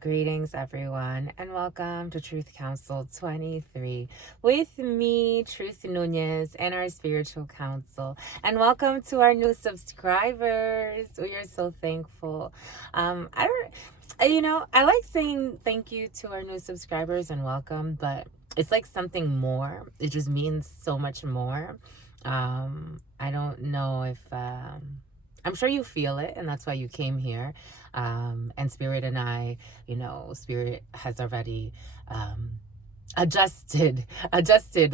Greetings, everyone, and welcome to Truth Council 23 with me, Truth Nunez, and our spiritual council. And welcome to our new subscribers. We are so thankful. I like saying thank you to our new subscribers and welcome, but it's like something more. It just means so much more. I don't know if I'm sure you feel it, and that's why you came here. And Spirit and I, Spirit has already adjusted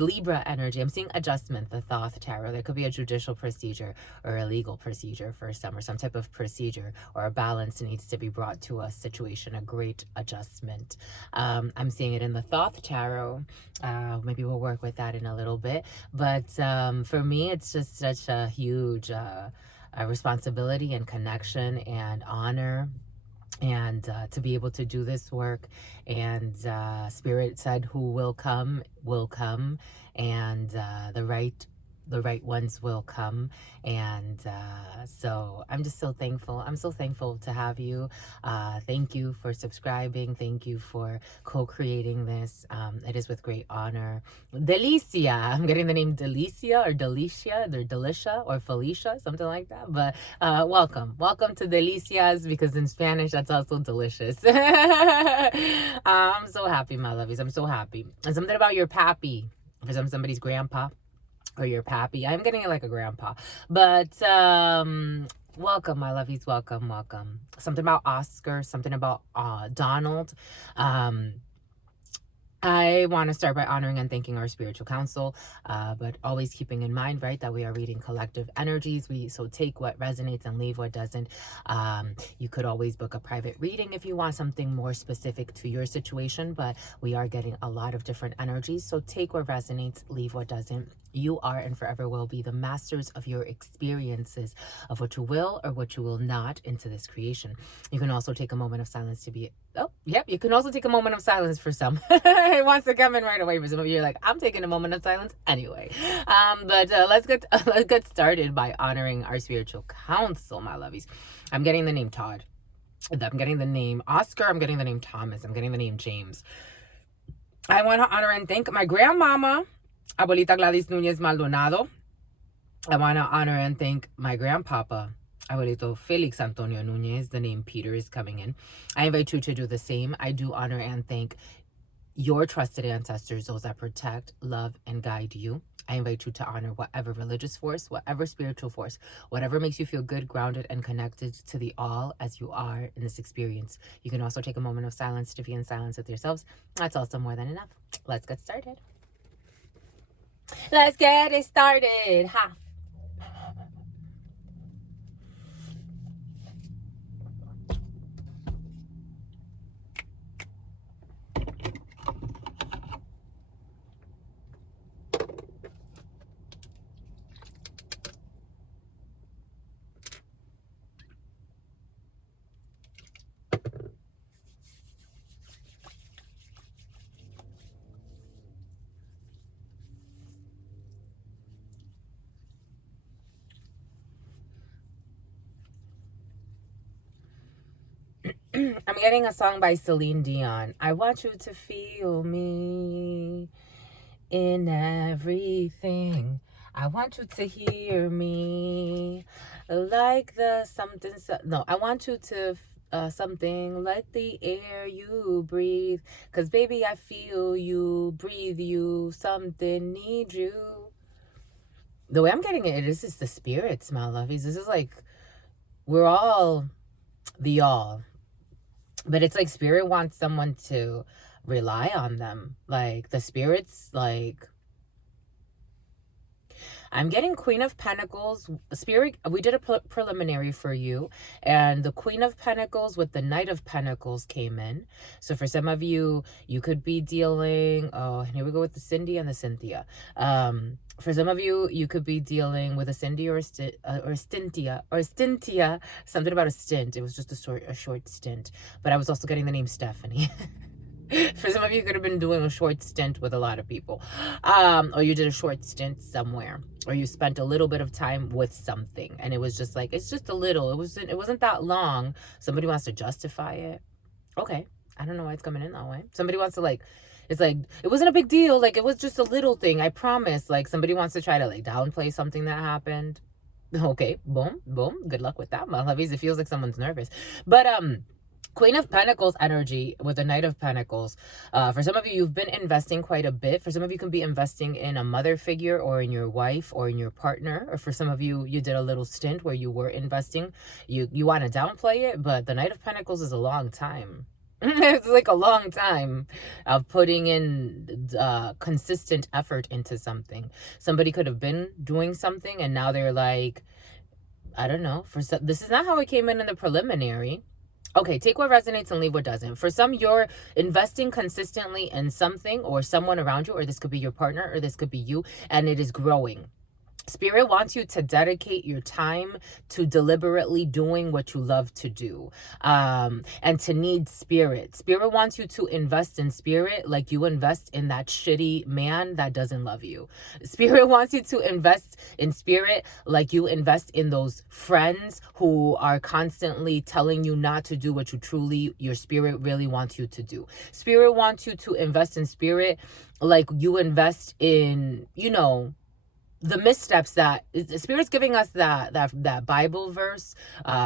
Libra energy. I'm seeing adjustment, the Thoth Tarot. There could be a judicial procedure or a legal procedure for some, or some type of procedure or a balance needs to be brought to a situation, a great adjustment. I'm seeing it in the Thoth Tarot. Maybe we'll work with that in a little bit. But for me, it's just such a huge responsibility and connection and honor, and to be able to do this work. And Spirit said who will come, and the right ones will come. And so I'm just so thankful. I'm so thankful to have you. Thank you for subscribing. Thank you for co-creating this. It is with great honor. Delicia. I'm getting the name Delicia or Delicia or Delicia or Felicia, something like that. But welcome. Welcome to Delicias, because in Spanish, that's also delicious. I'm so happy, my lovies. I'm so happy. And something about your pappy. For somebody's grandpa. Or your pappy. I'm getting it like a grandpa. But welcome, my lovies. Welcome. Something about Oscar. Something about Donald. I want to start by honoring and thanking our spiritual council, but always keeping in mind, right, that we are reading collective energies. So take what resonates and leave what doesn't. You could always book a private reading if you want something more specific to your situation, but we are getting a lot of different energies. So take what resonates, leave what doesn't. You are and forever will be the masters of your experiences, of what you will or what you will not into this creation. You can also take a moment of silence to be... Oh, yep. You can also take a moment of silence for some. It wants to come in right away. For some of you, you're like, I'm taking a moment of silence anyway. But let's get started by honoring our spiritual council, my lovies. I'm getting the name Todd. I'm getting the name Oscar. I'm getting the name Thomas. I'm getting the name James. I want to honor and thank my grandmama, Abuelita Gladys Nunez Maldonado. I want to honor and thank my grandpapa, Abuelito Felix Antonio Nunez. The name Peter is coming in. I invite you to do the same. I do honor and thank your trusted ancestors, those that protect, love, and guide you. I invite you to honor whatever religious force, whatever spiritual force, whatever makes you feel good, grounded, and connected to the all as you are in this experience. You can also take a moment of silence to be in silence with yourselves. That's also more than enough. Let's get started. Let's get it started. Ha. I'm getting a song by Celine Dion. I want you to feel me in everything. I want you to hear me like the something. No, I want you to something like the air you breathe. 'Cause baby, I feel you, breathe you, something need you. The way I'm getting it, this is the spirits, my lovies. This is like, we're all the all. But it's like spirit wants someone to rely on them. Like the spirits, like... I'm getting Queen of Pentacles. Spirit, we did a preliminary for you. And the Queen of Pentacles with the Knight of Pentacles came in. So for some of you, you could be dealing... Oh, here we go with the Cindy and the Cynthia. For some of you, you could be dealing with a Cindy or Stintia. Something about a stint. It was just a short stint. But I was also getting the name Stephanie. For some of you, could have been doing a short stint with a lot of people. Or you did a short stint somewhere. Or you spent a little bit of time with something. And it was just like, it's just a little. It wasn't that long. Somebody wants to justify it. Okay. I don't know why it's coming in that way. Somebody wants to like, it's like, it wasn't a big deal. Like, it was just a little thing. I promise. Like, somebody wants to try to like downplay something that happened. Okay, boom, boom. Good luck with that, my lovies. It feels like someone's nervous. But, Queen of Pentacles energy with the Knight of Pentacles. For some of you, you've been investing quite a bit. For some of you, can be investing in a mother figure or in your wife or in your partner. Or for some of you, you did a little stint where you were investing. You want to downplay it, but the Knight of Pentacles is a long time. It's like a long time of putting in consistent effort into something. Somebody could have been doing something and now they're like, I don't know. This is not how it came in the preliminary. Okay, take what resonates and leave what doesn't. For some, you're investing consistently in something or someone around you, or this could be your partner, or this could be you, and it is growing. Spirit wants you to dedicate your time to deliberately doing what you love to do, and to need spirit. Spirit wants you to invest in spirit like you invest in that shitty man that doesn't love you. Spirit wants you to invest in spirit like you invest in those friends who are constantly telling you not to do what your spirit really wants you to do. Spirit wants you to invest in spirit like you invest in, the missteps that the Spirit's giving us, that Bible verse.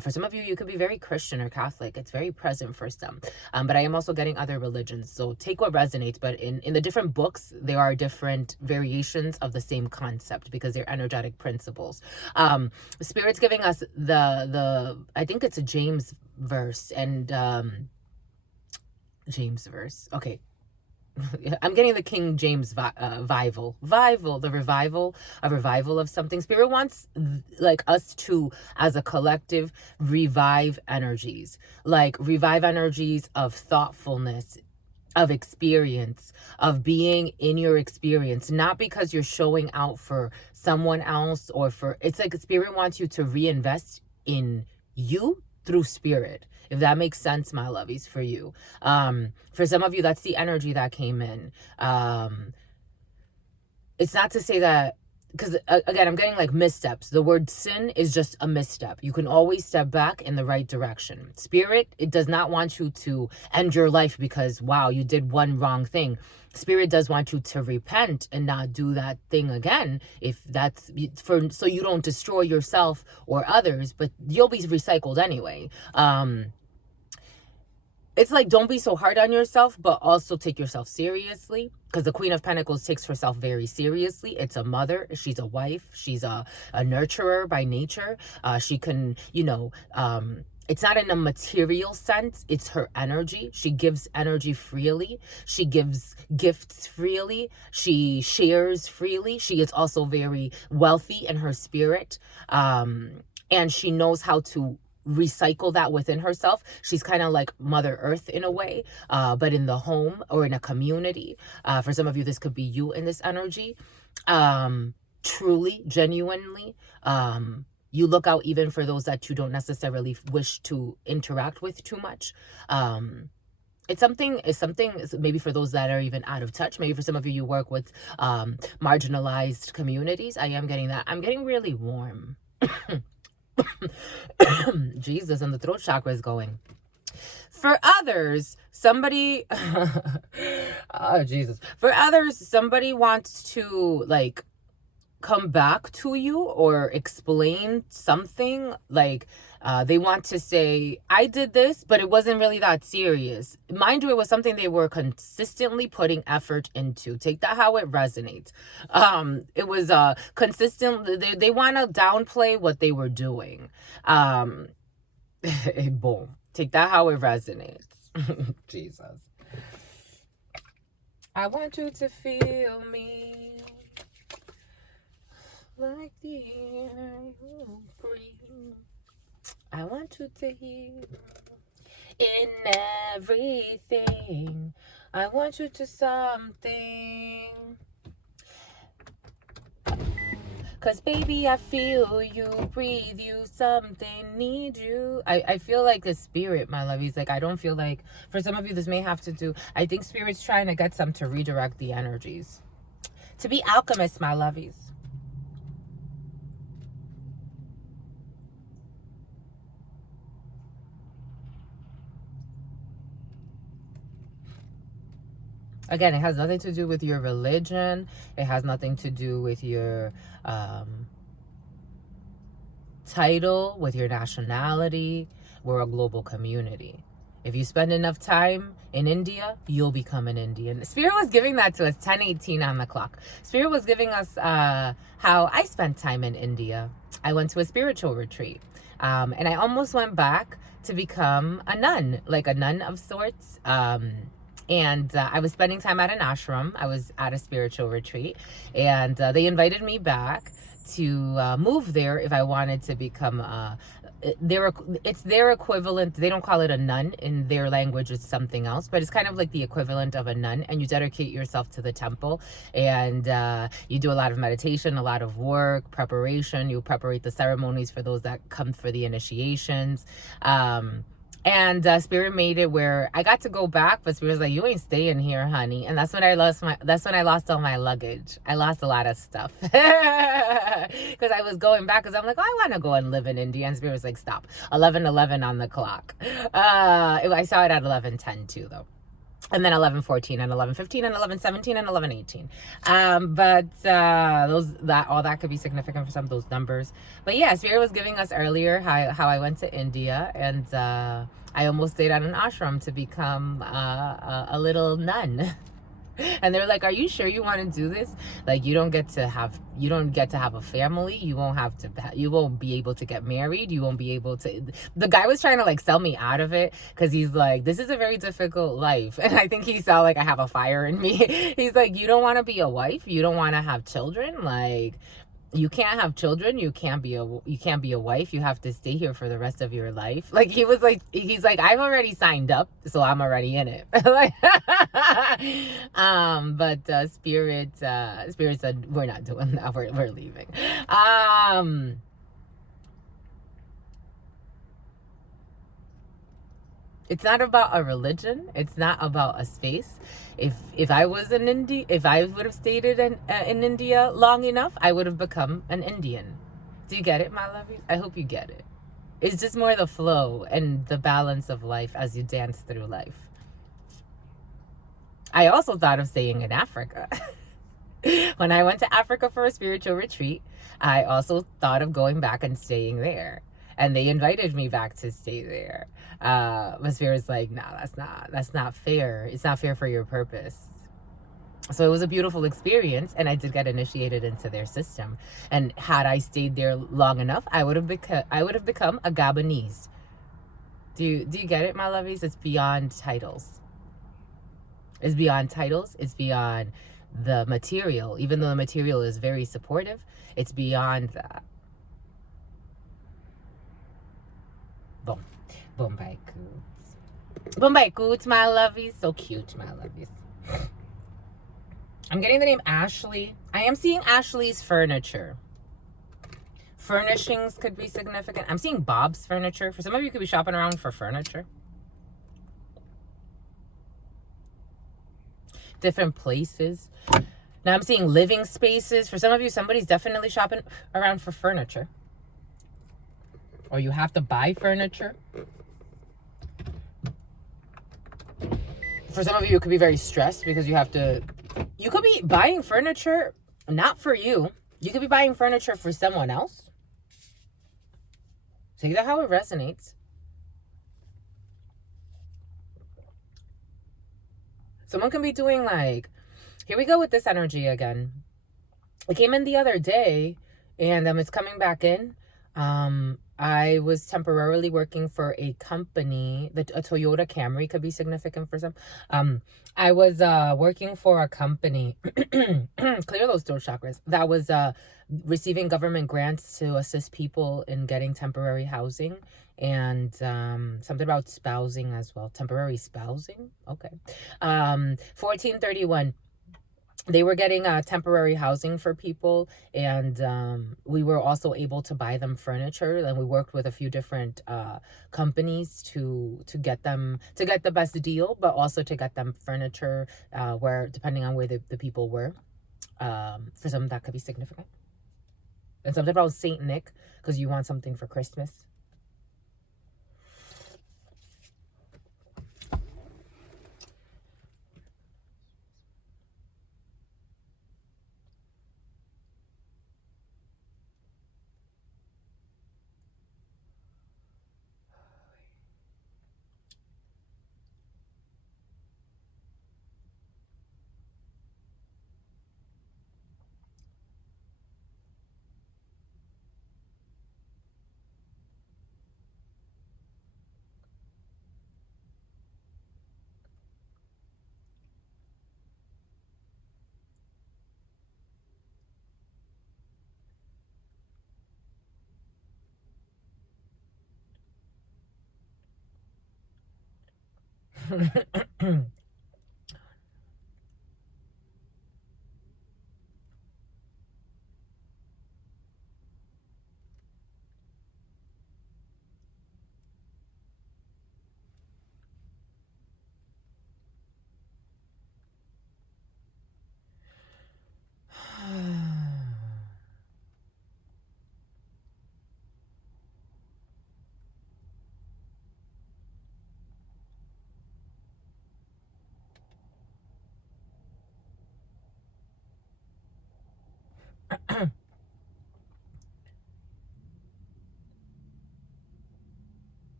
For some of you, you could be very Christian or Catholic. It's very present for some. But I am also getting other religions. So take what resonates. But in the different books, there are different variations of the same concept because they're energetic principles. Spirit's giving us I think it's a James verse and James verse. Okay. I'm getting the King James revival of something. Spirit wants like us to, as a collective, revive energies of thoughtfulness, of experience, of being in your experience, not because you're showing out for someone else it's like Spirit wants you to reinvest in you through spirit, if that makes sense, my lovies, for you. For some of you, that's the energy that came in. It's not to say that, because again, I'm getting like missteps. The word sin is just a misstep. You can always step back in the right direction. Spirit, it does not want you to end your life because, wow, you did one wrong thing. Spirit does want you to repent and not do that thing again, if that's so you don't destroy yourself or others, but you'll be recycled anyway. It's like, don't be so hard on yourself, but also take yourself seriously, because the Queen of Pentacles takes herself very seriously. It's a mother. She's a wife. She's a nurturer by nature. She can, it's not in a material sense. It's her energy. She gives energy freely. She gives gifts freely. She shares freely. She is also very wealthy in her spirit. And she knows how to recycle that within herself. She's kind of like Mother Earth in a way, but in the home or in a community. For some of you, this could be you in this energy. Truly, genuinely, you look out even for those that you don't necessarily wish to interact with too much. It's something maybe for those that are even out of touch. Maybe for some of you, you work with marginalized communities. I am getting that. I'm getting really warm. Jesus, and the throat chakra is going. For others, somebody oh Jesus. For others, somebody wants to like come back to you or explain something. Like they want to say, I did this, but it wasn't really that serious. Mind you, it was something they were consistently putting effort into. Take that how it resonates. It was consistent. They want to downplay what they were doing. Boom. Take that how it resonates. Jesus. I want you to feel me like the air you breathe. I want you to hear in everything. I want you to something. Cause baby, I feel you, breathe you, something, need you. I feel like the spirit, my lovies, like I don't feel like, for some of you this may have to do, I think spirit's trying to get some to redirect the energies. To be alchemists, my lovies. Again, it has nothing to do with your religion. It has nothing to do with your title, with your nationality. We're a global community. If you spend enough time in India, you'll become an Indian. Spirit was giving that to us, 10:18 on the clock. Spirit was giving us how I spent time in India. I went to a spiritual retreat. And I almost went back to become a nun, like a nun of sorts. And I was spending time at an ashram. I was at a spiritual retreat. And they invited me back to move there if I wanted to become it's their equivalent. They don't call it a nun in their language. It's something else, but it's kind of like the equivalent of a nun. And you dedicate yourself to the temple, and you do a lot of meditation, a lot of work, preparation. You preparate the ceremonies for those that come for the initiations. And Spirit made it where I got to go back, but Spirit was like, "You ain't staying here, honey." And that's when I lost all my luggage. I lost a lot of stuff because I was going back because I'm like, "Oh, I want to go and live in India." And Spirit was like, "Stop, 11:11 on the clock." I saw it at 11:10 too, though. And then 11:14 and 11:15 and 11:17 and 11:18. But all that could be significant for some of those numbers. But yeah, Spirit was giving us earlier how I went to India, and I almost stayed at an ashram to become a little nun. And they're like, "Are you sure you want to do this? Like, you don't get to have a family. You won't be able to get married. You won't be able to." The guy was trying to like sell me out of it because he's like, "This is a very difficult life." And I think he saw like I have a fire in me. He's like, "You don't want to be a wife. You don't want to have children. Like, you can't have children. You can't be a wife. You have to stay here for the rest of your life." Like he's like, "I've already signed up, so I'm already in it." Like, but Spirit said, "We're not doing that. We're leaving." It's not about a religion. It's not about a space. If I was if I would have stayed in India long enough, I would have become an Indian. Do you get it, my lovies? I hope you get it. It's just more the flow and the balance of life as you dance through life. I also thought of staying in Africa. When I went to Africa for a spiritual retreat, I also thought of going back and staying there. And they invited me back to stay there. But Spirit's like, "No, that's not fair. It's not fair for your purpose." So it was a beautiful experience, and I did get initiated into their system. And had I stayed there long enough, I would have become a Gabonese. Do you get it, my lovies? It's beyond titles. It's beyond titles. It's beyond the material. Even though the material is very supportive, it's beyond that. Boom. Bombay Coots. Bombay Coots, my lovies. So cute, my lovies. I'm getting the name Ashley. I am seeing Ashley's furniture. Furnishings could be significant. I'm seeing Bob's furniture. For some of you, could be shopping around for furniture. Different places. Now I'm seeing living spaces. For some of you, somebody's definitely shopping around for furniture. Or you have to buy furniture. For some of you, it could be very stressed because you could be buying furniture, not for you. You could be buying furniture for someone else. Take that how it resonates. Someone can be doing like, here we go with this energy again. It came in the other day, and it's coming back in. I was temporarily working for a company, a Toyota Camry could be significant for some. I was working for a company, clear those throat chakras, that was receiving government grants to assist people in getting temporary housing, and something about spousing as well. Temporary spousing? Okay. 1431. They were getting temporary housing for people, and we were also able to buy them furniture. And we worked with a few different companies to get the best deal, but also to get them furniture where, depending on where the people were. For some, that could be significant. And something about Saint Nick, because you want something for Christmas.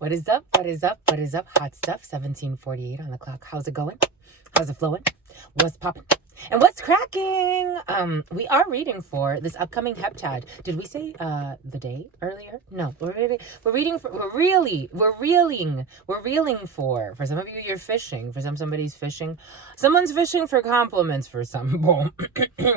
What is up? What is up? What is up? Hot stuff. 17:48 on the clock. How's it going? How's it flowing? What's popping? And what's cracking? We are reading for this upcoming heptad. Did we say the day earlier? No, we're reading for we're reeling for some of you you're fishing. For somebody's fishing. Someone's fishing for compliments for some. Boom.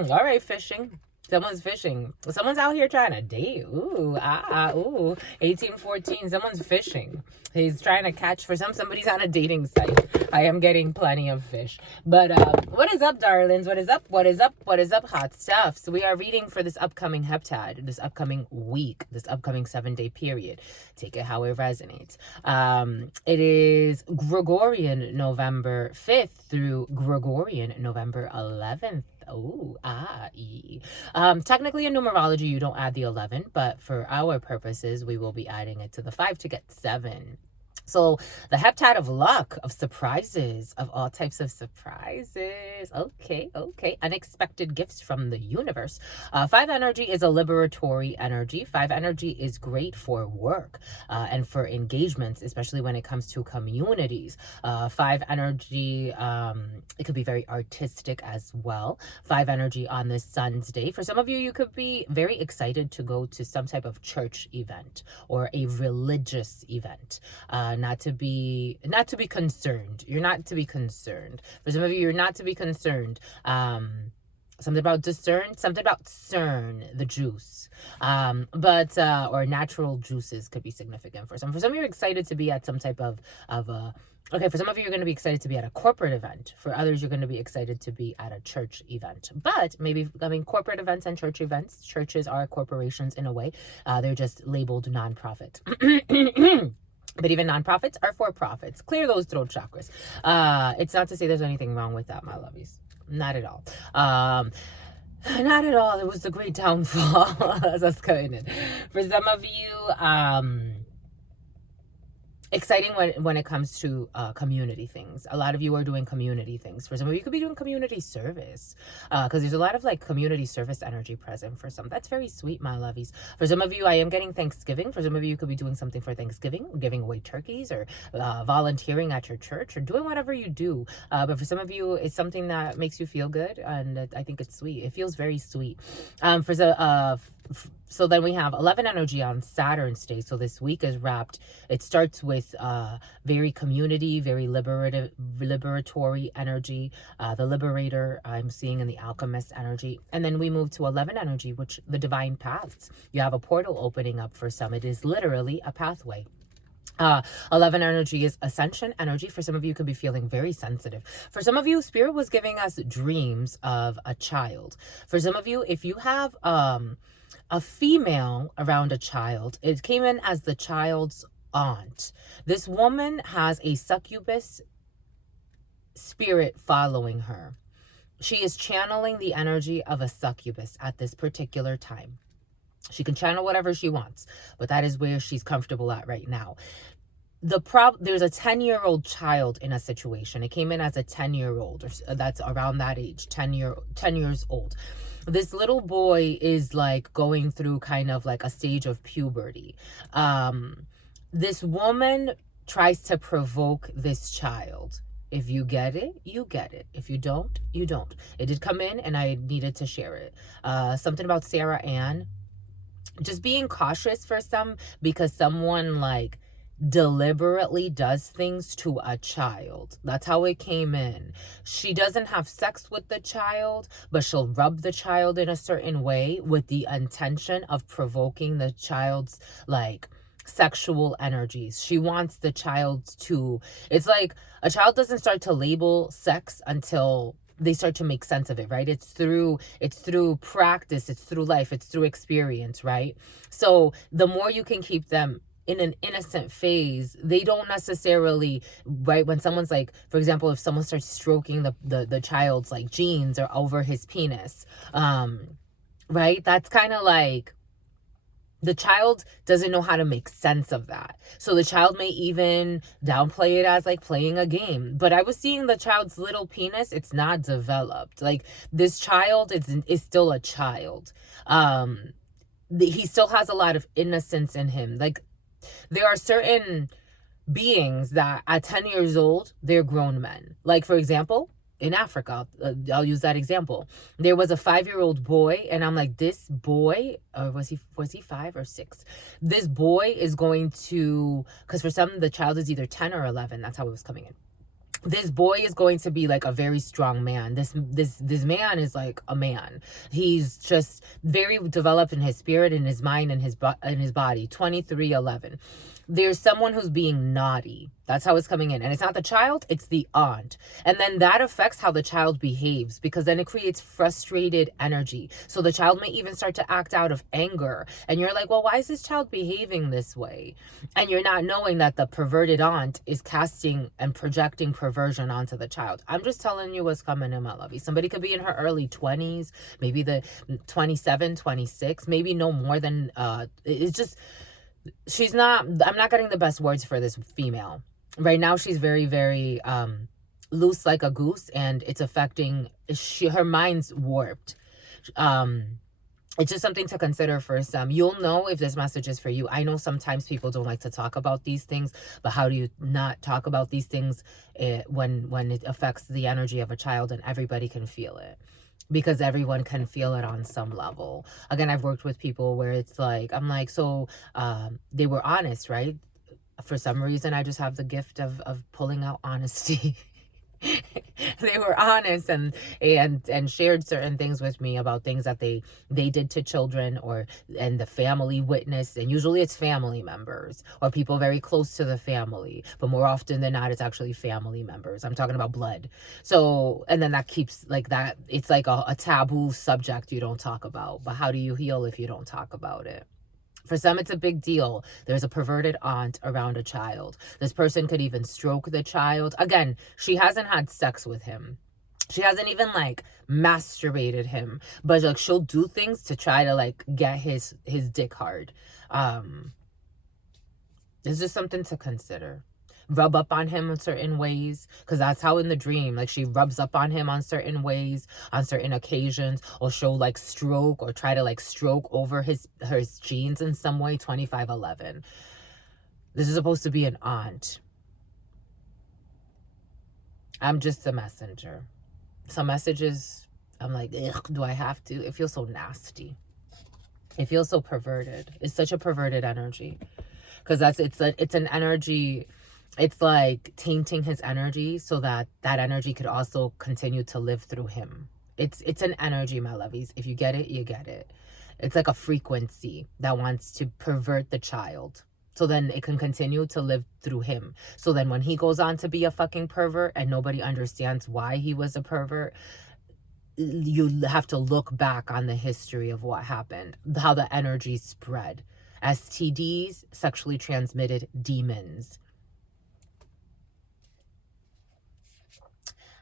All right, fishing. Someone's fishing. Someone's out here trying to date. Ooh, 1814. Someone's fishing. He's trying to catch for somebody's on a dating site. I am getting plenty of fish. But what is up, darlings? What is up? What is up? What is up? Hot stuff. So we are reading for this upcoming heptad, this upcoming week, this upcoming 7-day period. Take it how it resonates. It is Gregorian November 5th through Gregorian November 11th. Technically in numerology, you don't add the 11, but for our purposes, we will be adding it to the 5 to get 7. So the heptad of luck, of surprises, of all types of surprises. Okay. Unexpected gifts from the universe. 5 energy is a liberatory energy. 5 energy is great for work and for engagements, especially when it comes to communities. 5 energy, it could be very artistic as well. 5 energy on this Sun's day. For some of you, you could be very excited to go to some type of church event or a religious event. Not to be concerned. You're not to be concerned. For some of you, you're not to be concerned. Something about discern, something about CERN, the juice. Or natural juices could be significant for some. For some of you, you're excited to be at some type of okay, for some of you, you're going to be excited to be at a corporate event. For others, you're going to be excited to be at a church event. But maybe, corporate events and church events, churches are corporations in a way. They're just labeled nonprofit. But even nonprofits are for profits. Clear those throat chakras. It's not to say there's anything wrong with that, my lovies. Not at all. Not at all. It was the great downfall. That's coming in. For some of you, exciting when it comes to community things. A lot of you are doing community things. For some of you, could be doing community service because there's a lot of community service energy present for some. That's very sweet, my lovies. For some of you, I am getting Thanksgiving. For some of you, could be doing something for Thanksgiving, giving away turkeys or volunteering at your church or doing whatever you do. But for some of you, it's something that makes you feel good, and I think it's sweet. It feels very sweet. So then we have 11 energy on Saturn's day. So this week is wrapped. It starts with very community, very liberatory energy. The liberator I'm seeing in the alchemist energy. And then we move to 11 energy, which the divine paths. You have a portal opening up for some. It is literally a pathway. 11 energy is ascension energy. For some of you, could be feeling very sensitive. For some of you, spirit was giving us dreams of a child. For some of you, if you have a female around a child, it came in as the child's aunt. This woman has a succubus spirit following her. She is channeling the energy of a succubus at this particular time. She can channel whatever she wants, but that is where she's comfortable at right now. There's a 10-year-old child in a situation. It came in as a 10-year-old, or that's around that age, 10 years old. This little boy is like going through kind of like a stage of puberty. This woman tries to provoke this child. If you get it, you get it. If you don't, you don't. It did come in and I needed to share it. Something about Sarah Ann. Just being cautious for some, because someone like deliberately does things to a child. That's how it came in. She doesn't have sex with the child, but she'll rub the child in a certain way with the intention of provoking the child's like sexual energies. She wants the child to, it's like a child doesn't start to label sex until they start to make sense of it, right? It's through practice, it's through life, it's through experience, right? So the more you can keep them in an innocent phase, they don't necessarily, right? When someone's like, for example, if someone starts stroking the child's like jeans or over his penis, right? That's kind of like, the child doesn't know how to make sense of that. So the child may even downplay it as like playing a game. But I was seeing the child's little penis, it's not developed. Like this child is still a child. He still has a lot of innocence in him. Like there are certain beings that at 10 years old, they're grown men. Like for example, in Africa, I'll use that example. There was a 5-year-old boy, and I'm like, this boy, or was he 5 or 6? This boy is going to, because for some, the child is either 10 or 11. That's how it was coming in. This boy is going to be like a very strong man. This man is like a man. He's just very developed in his spirit, in his mind, and in his body. 2311. There's someone who's being naughty. That's how it's coming in. And it's not the child, it's the aunt. And then that affects how the child behaves, because then it creates frustrated energy. So the child may even start to act out of anger. And you're like, well, why is this child behaving this way? And you're not knowing that the perverted aunt is casting and projecting perversion onto the child. I'm just telling you what's coming in, my lovey. Somebody could be in her early 20s, maybe the 27, 26, maybe no more than, it's just, I'm not getting the best words for this female. Right now, she's very, very loose like a goose, and it's affecting, her mind's warped. It's just something to consider for some. You'll know if this message is for you. I know sometimes people don't like to talk about these things, but how do you not talk about these things when it affects the energy of a child and everybody can feel it? Because everyone can feel it on some level. Again, I've worked with people where it's like, I'm like, so they were honest, right? For some reason, I just have the gift of pulling out honesty. They were honest and shared certain things with me about things that they did to children, and the family witnessed. And usually it's family members or people very close to the family, but more often than not, it's actually family members. I'm talking about blood. So, and then that keeps like that. It's like a taboo subject you don't talk about. But how do you heal if you don't talk about it? For some, it's a big deal. There's a perverted aunt around a child. This person could even stroke the child. Again, she hasn't had sex with him. She hasn't even like masturbated him, but like she'll do things to try to like get his dick hard. It's just something to consider. Rub up on him in certain ways, because that's how in the dream, like she rubs up on him on certain ways, on certain occasions, or she'll like stroke or try to like stroke over her jeans in some way. 2511. This is supposed to be an aunt. I'm just a messenger. Some messages, I'm like, ugh, do I have to? It feels so nasty. It feels so perverted. It's such a perverted energy. Because it's an energy, it's like tainting his energy so that that energy could also continue to live through him. It's an energy, my lovies. If you get it, you get it. It's like a frequency that wants to pervert the child. So then it can continue to live through him. So then when he goes on to be a fucking pervert and nobody understands why he was a pervert, you have to look back on the history of what happened, how the energy spread. STDs, sexually transmitted demons.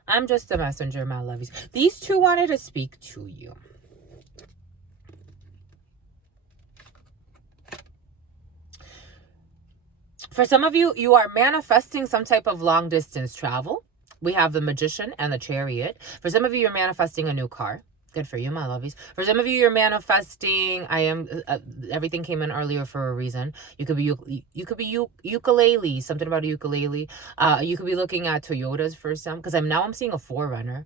I'm just a messenger, my lovies. These two wanted to speak to you. For some of you, you are manifesting some type of long distance travel. We have the Magician and the Chariot. For some of you, you're manifesting a new car. Good for you, my lovies. For some of you, you're manifesting. Everything came in earlier for a reason. You could be ukulele. Something about a ukulele. You could be looking at Toyotas for some, because I'm seeing a 4Runner.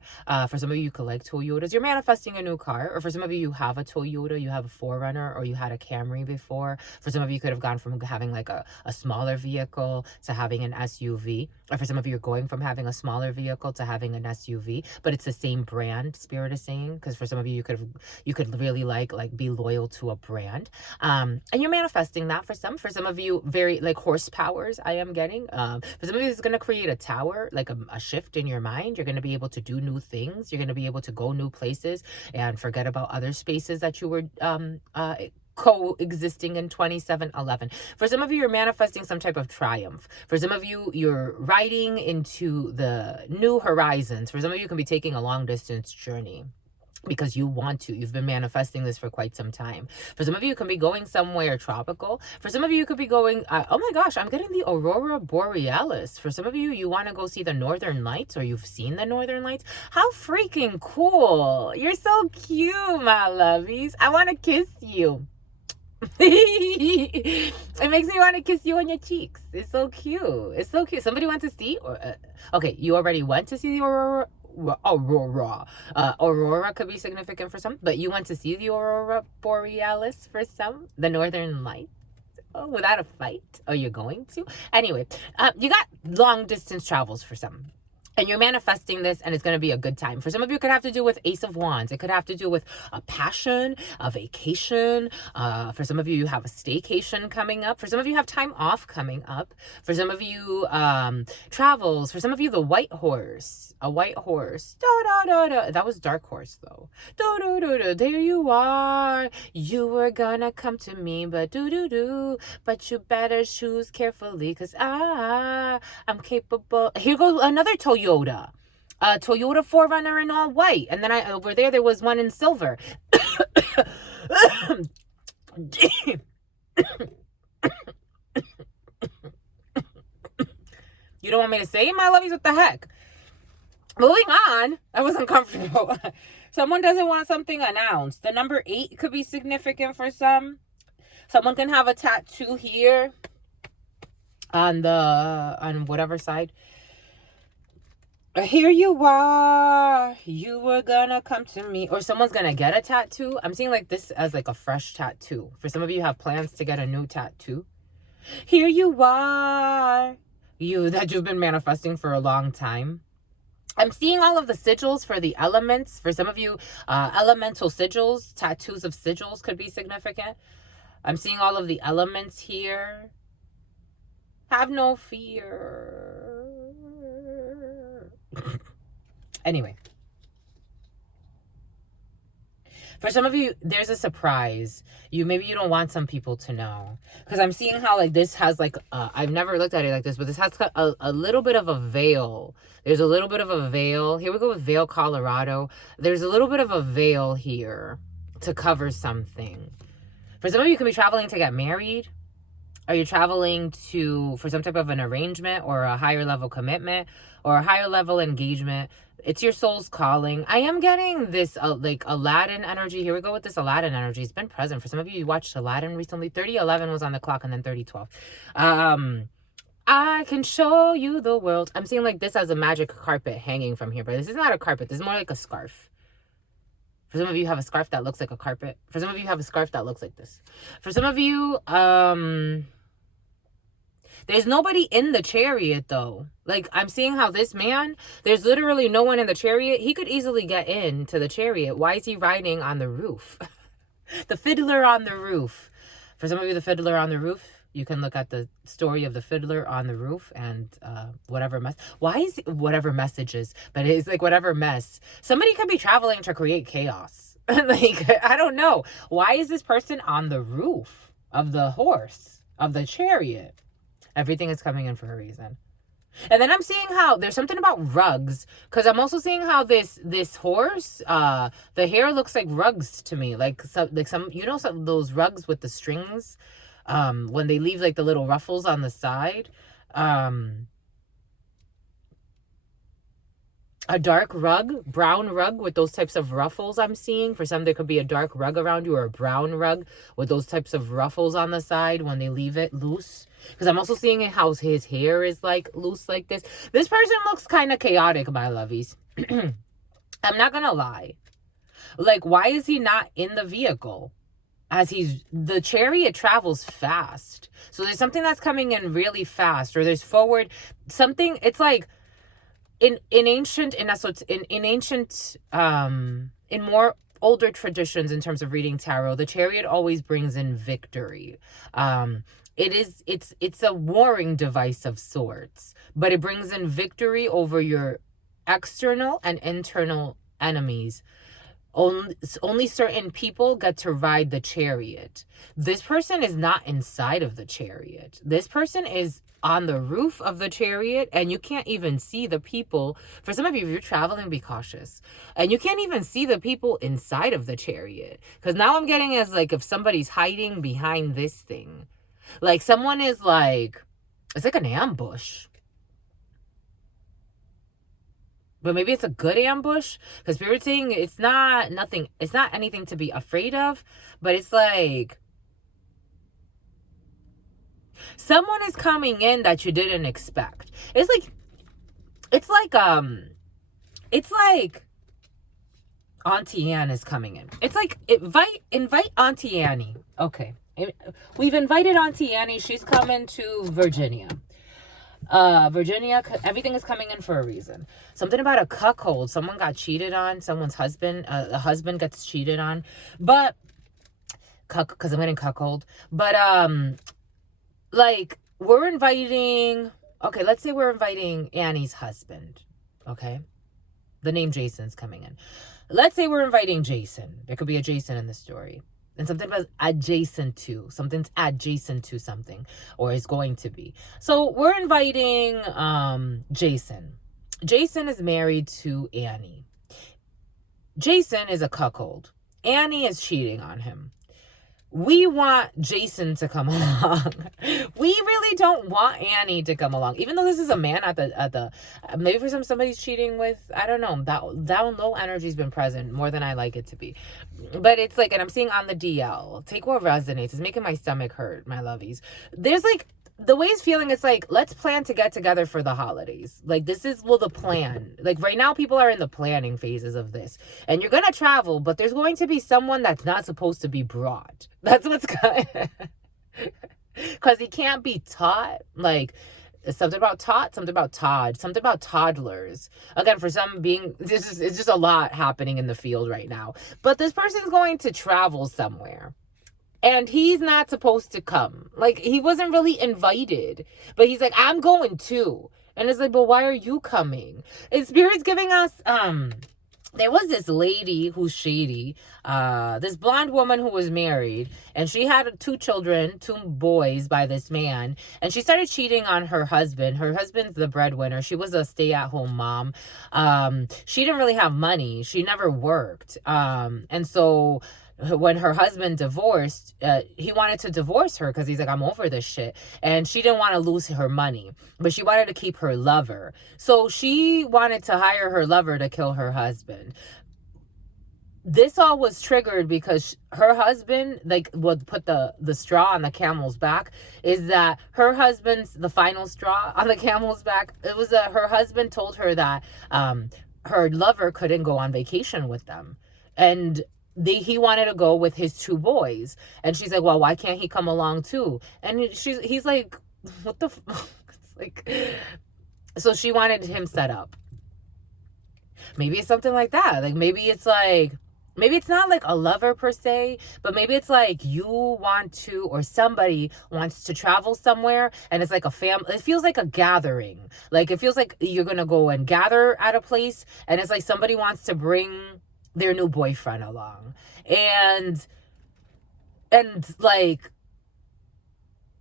For some of you could like Toyotas. You're manifesting a new car, or for some of you, you have a Toyota, you have a 4Runner, or you had a Camry before. For some of you, could have gone from having like a smaller vehicle to having an SUV. Or for some of you, you're going from having a smaller vehicle to having an SUV, but it's the same brand. Spirit is saying, because for some of you, you could really like be loyal to a brand, and you're manifesting that for some. For some of you, very like horsepowers. I am getting. For some of you, it's gonna create a tower, like a shift in your mind. You're gonna be able to do new things. You're gonna be able to go new places and forget about other spaces that you were coexisting in 2711. For some of you, you're manifesting some type of triumph. For some of you, you're riding into the new horizons. For some of you, can be taking a long distance journey because you want to. You've been manifesting this for quite some time. For some of you, you can be going somewhere tropical. For some of you, you could be going, oh my gosh, I'm getting the Aurora Borealis. For some of you, you want to go see the Northern Lights, or you've seen the Northern Lights. How freaking cool. You're so cute, my lovies. I want to kiss you. It makes me want to kiss you on your cheeks. It's so cute. It's so cute. Somebody wants to see? Okay, you already went to see the Aurora. Aurora could be significant for some, but you want to see the Aurora Borealis for some, the Northern Lights. Oh, without a fight? Oh, you're going to? Anyway, you got long distance travels for some. And you're manifesting this, and it's going to be a good time. For some of you, it could have to do with Ace of Wands. It could have to do with a passion, a vacation. For some of you, you have a staycation coming up. For some of you, you have time off coming up. For some of you, travels. For some of you, the white horse. A white horse. Da, da, da, da. That was dark horse, though. Da, da, da, da. There you are. You were gonna come to me, but do. But you better choose carefully, because I'm capable. Here goes another Toyota. Toyota 4Runner in all white. And then over there was one in silver. You don't want me to say it, my lovies? What the heck? Moving on. That was uncomfortable. Someone doesn't want something announced. The number 8 could be significant for some. Someone can have a tattoo here on whatever side. Here you are. You were gonna come to me. Or someone's gonna get a tattoo. I'm seeing like this as like a fresh tattoo. For some of you have plans to get a new tattoo. Here you are. That you've been manifesting for a long time. I'm seeing all of the sigils for the elements. For some of you, elemental sigils, tattoos of sigils could be significant. I'm seeing all of the elements here. Have no fear. Anyway, for some of you, there's a surprise. Maybe you don't want some people to know, because I'm seeing how like this has like I've never looked at it like this, but this has a little bit of a veil. There's a little bit of a veil. Here we go with Vail, Colorado. There's a little bit of a veil here to cover something. For some of you, you can be traveling to get married. Are you traveling for some type of an arrangement or a higher level commitment or a higher level engagement? It's your soul's calling. I am getting this like Aladdin energy. Here we go with this Aladdin energy. It's been present. For some of you, you watched Aladdin recently. 3011 was on the clock, and then 3012. I can show you the world. I'm seeing like this as a magic carpet hanging from here, but this is not a carpet. This is more like a scarf. For some of you have a scarf that looks like a carpet. For some of you have a scarf that looks like this. For some of you, there's nobody in the chariot though. Like, I'm seeing how this man, there's literally no one in the chariot. He could easily get into the chariot. Why is he riding on the roof? The fiddler on the roof. For some of you, the fiddler on the roof, you can look at the story of the fiddler on the roof and whatever mess. Why is it whatever messages? But it's like whatever mess. Somebody could be traveling to create chaos. Like, I don't know. Why is this person on the roof of the horse, of the chariot? Everything is coming in for a reason. And then I'm seeing how there's something about rugs, because I'm also seeing how this horse, the hair looks like rugs to me, like some some of those rugs with the strings, when they leave like the little ruffles on the side. A dark rug, brown rug with those types of ruffles I'm seeing. For some, there could be a dark rug around you or a brown rug with those types of ruffles on the side when they leave it loose. Because I'm also seeing how his hair is like loose like this. This person looks kind of chaotic, my lovies. I'm not going to lie. Like, why is he not in the vehicle? The chariot travels fast. So there's something that's coming in really fast, or there's forward something. It's like, in more older traditions in terms of reading tarot, the chariot always brings in victory. It's a warring device of sorts, but it brings in victory over your external and internal enemies. Only certain people get to ride the chariot. This person is not inside of the chariot. This person is on the roof of the chariot, and you can't even see the people. For some of you, if you're traveling, be cautious. And you can't even see the people inside of the chariot. Because now I'm getting as like if somebody's hiding behind this thing. Like someone is like, it's like an ambush. But maybe it's a good ambush, because Spirit's saying it's not anything to be afraid of, but it's like someone is coming in that you didn't expect. It's like Auntie Anne is coming in. It's like invite Auntie Annie. Okay. We've invited Auntie Annie. She's coming to Virginia. Virginia, everything is coming in for a reason. Something about a cuckold. Someone got cheated on. Someone's husband. A husband gets cheated on. But because I'm getting cuckold. But like we're inviting. Okay, let's say we're inviting Annie's husband. Okay, the name Jason's coming in. Let's say we're inviting Jason. There could be a Jason in the story. And something about adjacent to. Something's adjacent to something. Or is going to be. So we're inviting Jason. Jason is married to Annie. Jason is a cuckold. Annie is cheating on him. We want Jason to come along. We really don't want Annie to come along. Even though this is a man at the maybe for somebody's cheating with, I don't know, that low energy's been present more than I like it to be. But it's like, and I'm seeing on the DL, take what resonates. It's making my stomach hurt, my lovies. There's like, the way it's feeling, it's like, let's plan to get together for the holidays. Like, this is, the plan. Like, right now, people are in the planning phases of this. And you're going to travel, but there's going to be someone that's not supposed to be brought. That's what's going because he can't be taught. Like, something about taught, something about Todd, something about toddlers. Again, for some being, it's just a lot happening in the field right now. But this person's going to travel somewhere. And he's not supposed to come. Like, he wasn't really invited. But he's like, I'm going too. And it's like, but why are you coming? And Spirit's giving us, there was this lady who's shady. This blonde woman who was married. And she had 2 children, 2 boys by this man. And she started cheating on her husband. Her husband's the breadwinner. She was a stay-at-home mom. She didn't really have money. She never worked. And so when her husband divorced, he wanted to divorce her because he's like, I'm over this shit. And she didn't want to lose her money, but she wanted to keep her lover. So she wanted to hire her lover to kill her husband. This all was triggered because her husband, like, would put the straw on the camel's back. Is that her husband's the final straw on the camel's back? It was her husband told her that her lover couldn't go on vacation with them. And he wanted to go with his 2 boys. And she's like, well, why can't he come along too? And he's like, what the it's like, so she wanted him set up. Maybe it's something like that. Like, maybe it's not like a lover per se, but maybe it's like you want to, or somebody wants to travel somewhere, and it's like a family. It feels like a gathering. Like, it feels like you're going to go and gather at a place, and it's like somebody wants to bring their new boyfriend along. And like,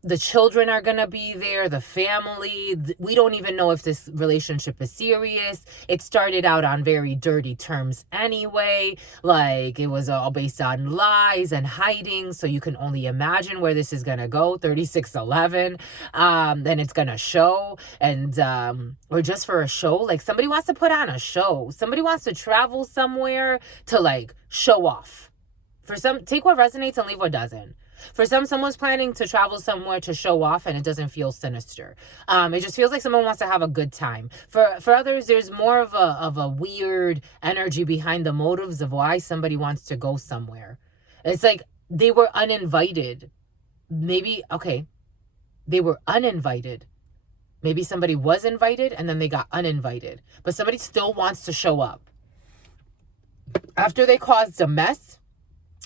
the children are going to be there, the family. We don't even know if this relationship is serious. It started out on very dirty terms anyway. Like, it was all based on lies and hiding. So you can only imagine where this is going to go. 3611. Then it's going to show. And, or just for a show. Like, somebody wants to put on a show. Somebody wants to travel somewhere to, like, show off. For some, take what resonates and leave what doesn't. For someone's planning to travel somewhere to show off, and it doesn't feel sinister. It just feels like someone wants to have a good time. For others, there's more of a weird energy behind the motives of why somebody wants to go somewhere. It's like they were uninvited. Maybe, okay, they were uninvited. Maybe somebody was invited and then they got uninvited. But somebody still wants to show up. After they caused a mess,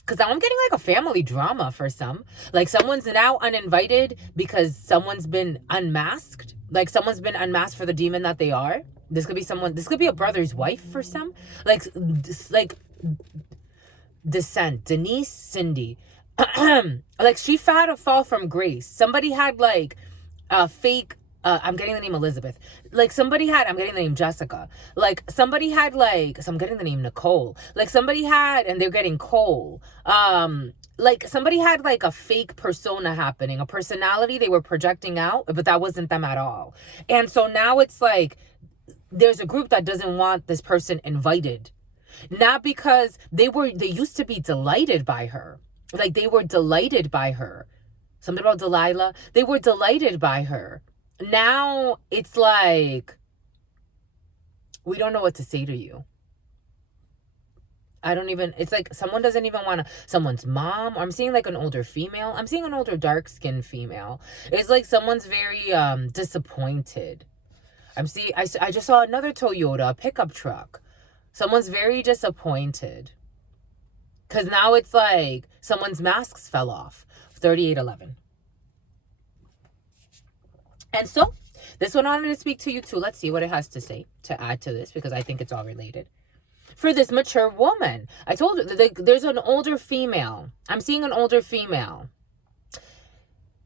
because now I'm getting like a family drama for some. Like, someone's now uninvited because someone's been unmasked. Like, someone's been unmasked for the demon that they are. This could be a brother's wife for some. Like Descent, Denise, Cindy. Like, she had a fall from grace. Somebody had like a fake, I'm getting the name Elizabeth. Like, I'm getting the name Jessica. Like, somebody had like, so I'm getting the name Nicole. Like, somebody had, and they're getting Cole. Like, somebody had like a fake persona happening, a personality they were projecting out, but that wasn't them at all. And so now it's like, there's a group that doesn't want this person invited. Not because they used to be delighted by her. Like, they were delighted by her. Something about Delilah. They were delighted by her. Now it's like, we don't know what to say to you. It's like someone doesn't even want to, someone's mom, or I'm seeing like an older female. I'm seeing an older dark-skinned female. It's like someone's very disappointed. I just saw another Toyota, a pickup truck. Someone's very disappointed. Because now it's like someone's masks fell off. 3811. And so, this one I wanted to speak to you too. Let's see what it has to say to add to this, because I think it's all related. For this mature woman, I told you, there's an older female. I'm seeing an older female.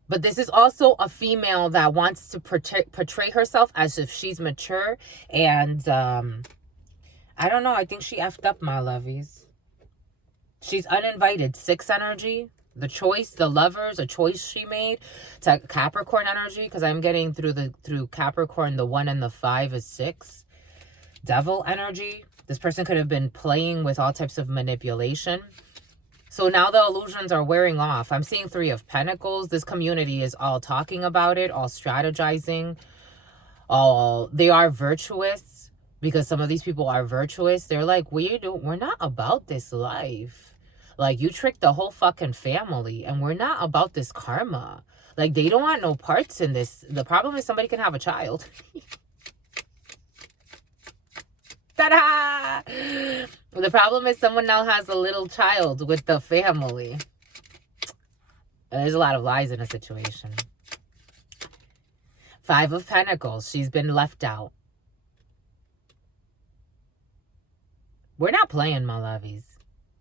But this is also a female that wants to portray herself as if she's mature. And, I don't know. I think she effed up, my lovies. She's uninvited. 6 energy. The choice, the lovers, a choice she made. To Capricorn energy, because I'm getting through Capricorn, the 1 and the 5 is 6. Devil energy. This person could have been playing with all types of manipulation. So now the illusions are wearing off. I'm seeing 3 of Pentacles. This community is all talking about it, all strategizing. They are virtuous, because some of these people are virtuous. They're like, we're not about this life. Like, you tricked the whole fucking family, and we're not about this karma. Like, they don't want no parts in this. The problem is somebody can have a child. Ta-da! The problem is someone now has a little child with the family. And there's a lot of lies in the situation. 5 of Pentacles. She's been left out. We're not playing, my lovies.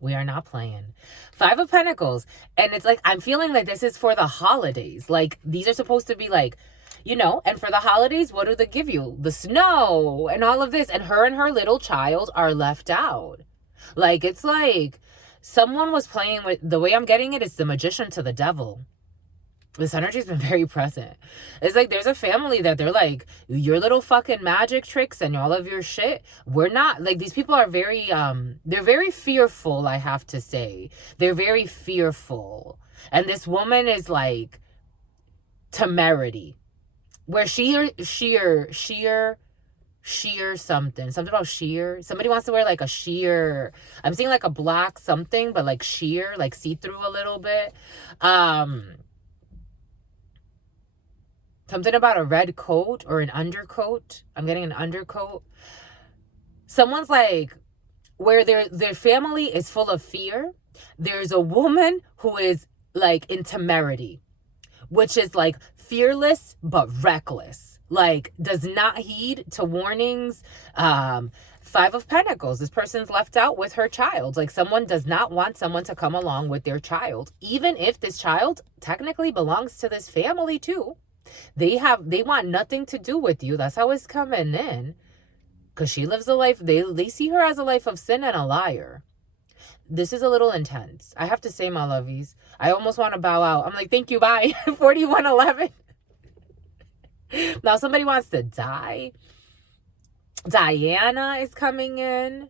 We are not playing. 5 of Pentacles. And it's like, I'm feeling like this is for the holidays. Like, these are supposed to be like, you know, and for the holidays, what do they give you? The snow and all of this. And her little child are left out. Like, it's like someone was playing with, the way I'm getting it is the magician to the devil. This energy's been very present. It's like there's a family that they're like, your little fucking magic tricks and all of your shit, we're not, like, these people are very, they're very fearful, I have to say. They're very fearful. And this woman is like temerity, where sheer sheer something. Something about sheer. Somebody wants to wear like a sheer. I'm seeing like a black something, but like sheer, like see-through a little bit. Something about a red coat or an undercoat. I'm getting an undercoat. Someone's like, where their family is full of fear. There's a woman who is like in temerity, which is like fearless but reckless. Like does not heed to warnings. Five of Pentacles. This person's left out with her child. Like someone does not want someone to come along with their child, even if this child technically belongs to this family too. They want nothing to do with you. That's how it's coming in. Because she lives a life, they see her as a life of sin and a liar. This is a little intense. I have to say, my lovies, I almost want to bow out. I'm like, thank you, bye. 4111. Now somebody wants to die. Diana is coming in.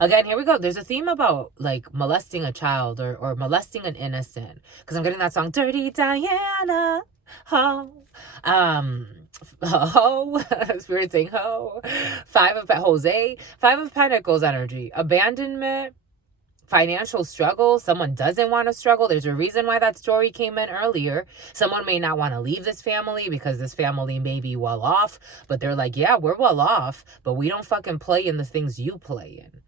Again, here we go. There's a theme about like molesting a child or molesting an innocent. Because I'm getting that song, Dirty Diana. Ho. Ho. Spirit saying ho. Jose. Five of Pentacles energy. Abandonment. Financial struggle. Someone doesn't want to struggle. There's a reason why that story came in earlier. Someone may not want to leave this family because this family may be well off, but they're like, yeah, we're well off, but we don't fucking play in the things you play in.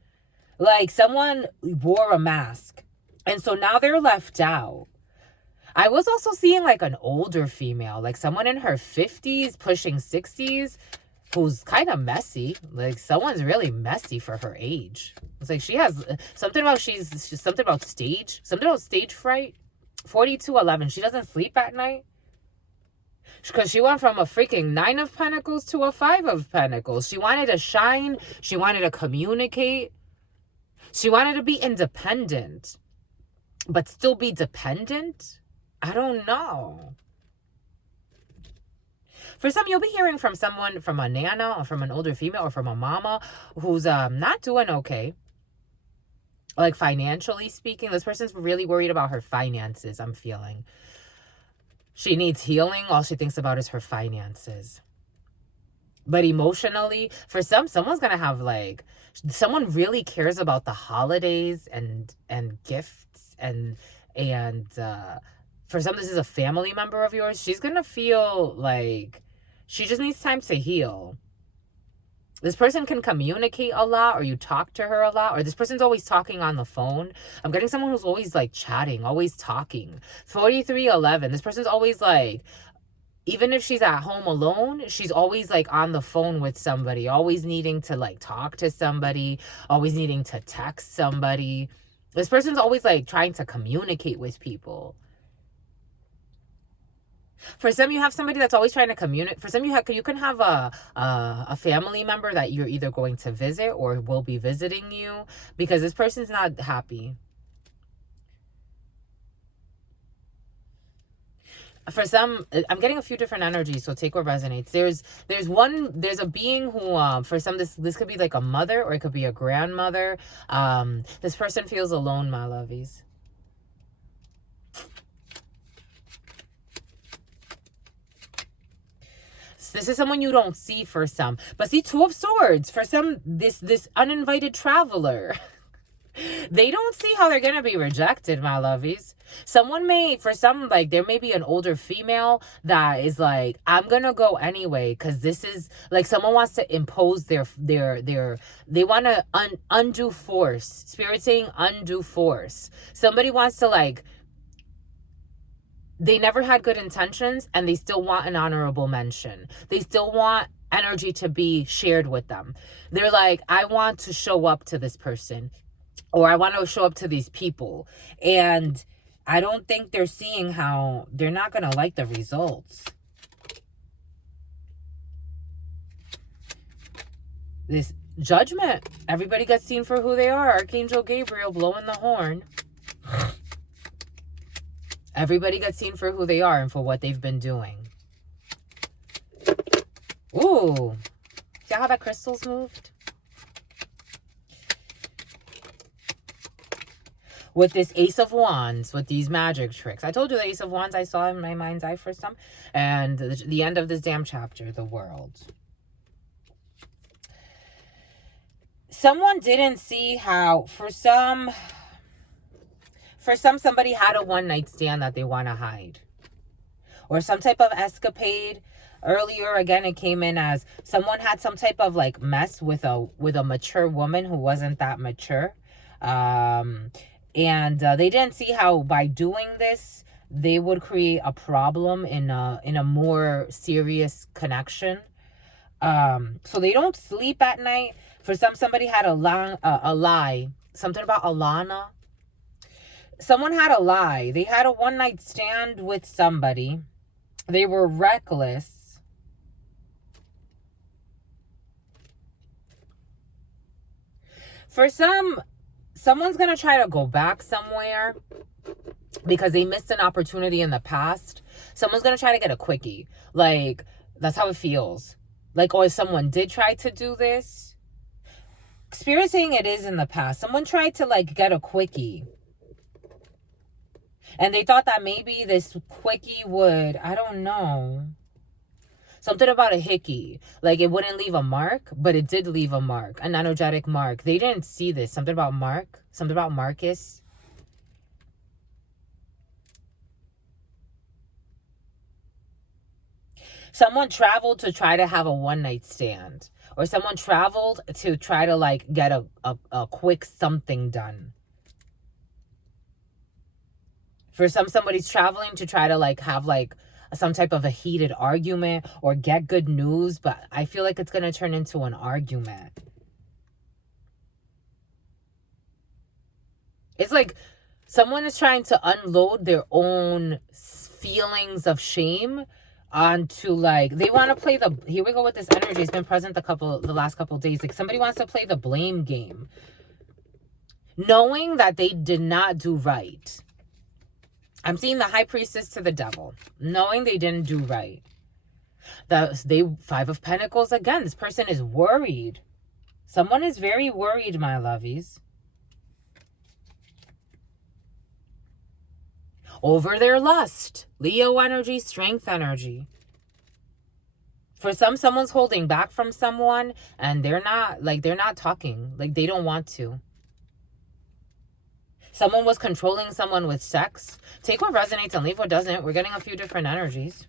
Like someone wore a mask and so now they're left out. I was also seeing like an older female, like someone in her 50s pushing 60s, who's kind of messy. Like someone's really messy for her age. It's like she has something about she's something about stage fright. 4211. She doesn't sleep at night because she went from a freaking 9 of Pentacles to a 5 of Pentacles. She wanted to shine. She wanted to communicate. She wanted to be independent, but still be dependent. I don't know. For some, you'll be hearing from someone, from a nana or from an older female or from a mama who's not doing okay. Like financially speaking, this person's really worried about her finances, I'm feeling. She needs healing. All she thinks about is her finances. But emotionally, for someone's going to have like, someone really cares about the holidays and gifts and for some, this is a family member of yours. She's going to feel like she just needs time to heal. This person can communicate a lot, or you talk to her a lot, or this person's always talking on the phone. I'm getting someone who's always like chatting, always talking. 4311. This person's always like, even if she's at home alone, she's always like on the phone with somebody, always needing to like talk to somebody, always needing to text somebody. This person's always like trying to communicate with people. For some, you have somebody that's always trying to communicate. For some, you can have a family member that you're either going to visit or will be visiting you because this person's not happy. For some, I'm getting a few different energies, so take what resonates. There's a being who, for some, this could be like a mother or it could be a grandmother. This person feels alone, my lovies. This is someone you don't see for some. But see, 2 of Swords. For some, this uninvited traveler. They don't see how they're going to be rejected, my lovies. Someone may, for some, like, there may be an older female that is like, I'm going to go anyway. Because this is, like, someone wants to impose they want to undo force. Spirit saying undo force. Somebody wants to, like, they never had good intentions and they still want an honorable mention. They still want energy to be shared with them. They're like, I want to show up to this person or I want to show up to these people. And I don't think they're seeing how they're not going to like the results. This judgment. Everybody gets seen for who they are. Archangel Gabriel blowing the horn. Everybody gets seen for who they are and for what they've been doing. Ooh. See how that crystal's moved? With this Ace of Wands, with these magic tricks. I told you the Ace of Wands I saw in my mind's eye for some. And the end of this damn chapter, the World. someone didn't see how, for some, somebody had a one-night stand that they want to hide. Or some type of escapade. Earlier, again, it came in as someone had some type of like mess with a mature woman who wasn't that mature. And they didn't see how by doing this, they would create a problem in a more serious connection. So they don't sleep at night. For some, somebody had a lie. Something about Alana. Someone had a lie. They had a one-night stand with somebody. They were reckless. For some, someone's going to try to go back somewhere because they missed an opportunity in the past. Someone's going to try to get a quickie. Like, that's how it feels. Like, or if someone did try to do this. Spirit saying it is in the past. Someone tried to, like, get a quickie. And they thought that maybe this quickie would, I don't know. Something about a hickey. Like it wouldn't leave a mark, but it did leave a mark. An energetic mark. They didn't see this. Something about Mark. Something about Marcus. Someone traveled to try to have a one-night stand. Or someone traveled to try to like get a quick something done. For some, somebody's traveling to try to like have like some type of a heated argument or get good news, but I feel like it's going to turn into an argument. It's like someone is trying to unload their own feelings of shame onto like, they want to play the, here we go with this energy. It's been present the last couple of days. Like somebody wants to play the blame game, knowing that they did not do right. I'm seeing the high priestess to the devil, knowing they didn't do right. Five of Pentacles again. This person is worried. Someone is very worried, my lovies. Over their lust. Leo energy, strength energy. For some, someone's holding back from someone and they're not talking. Like they don't want to. Someone was controlling someone with sex. Take what resonates and leave what doesn't. We're getting a few different energies.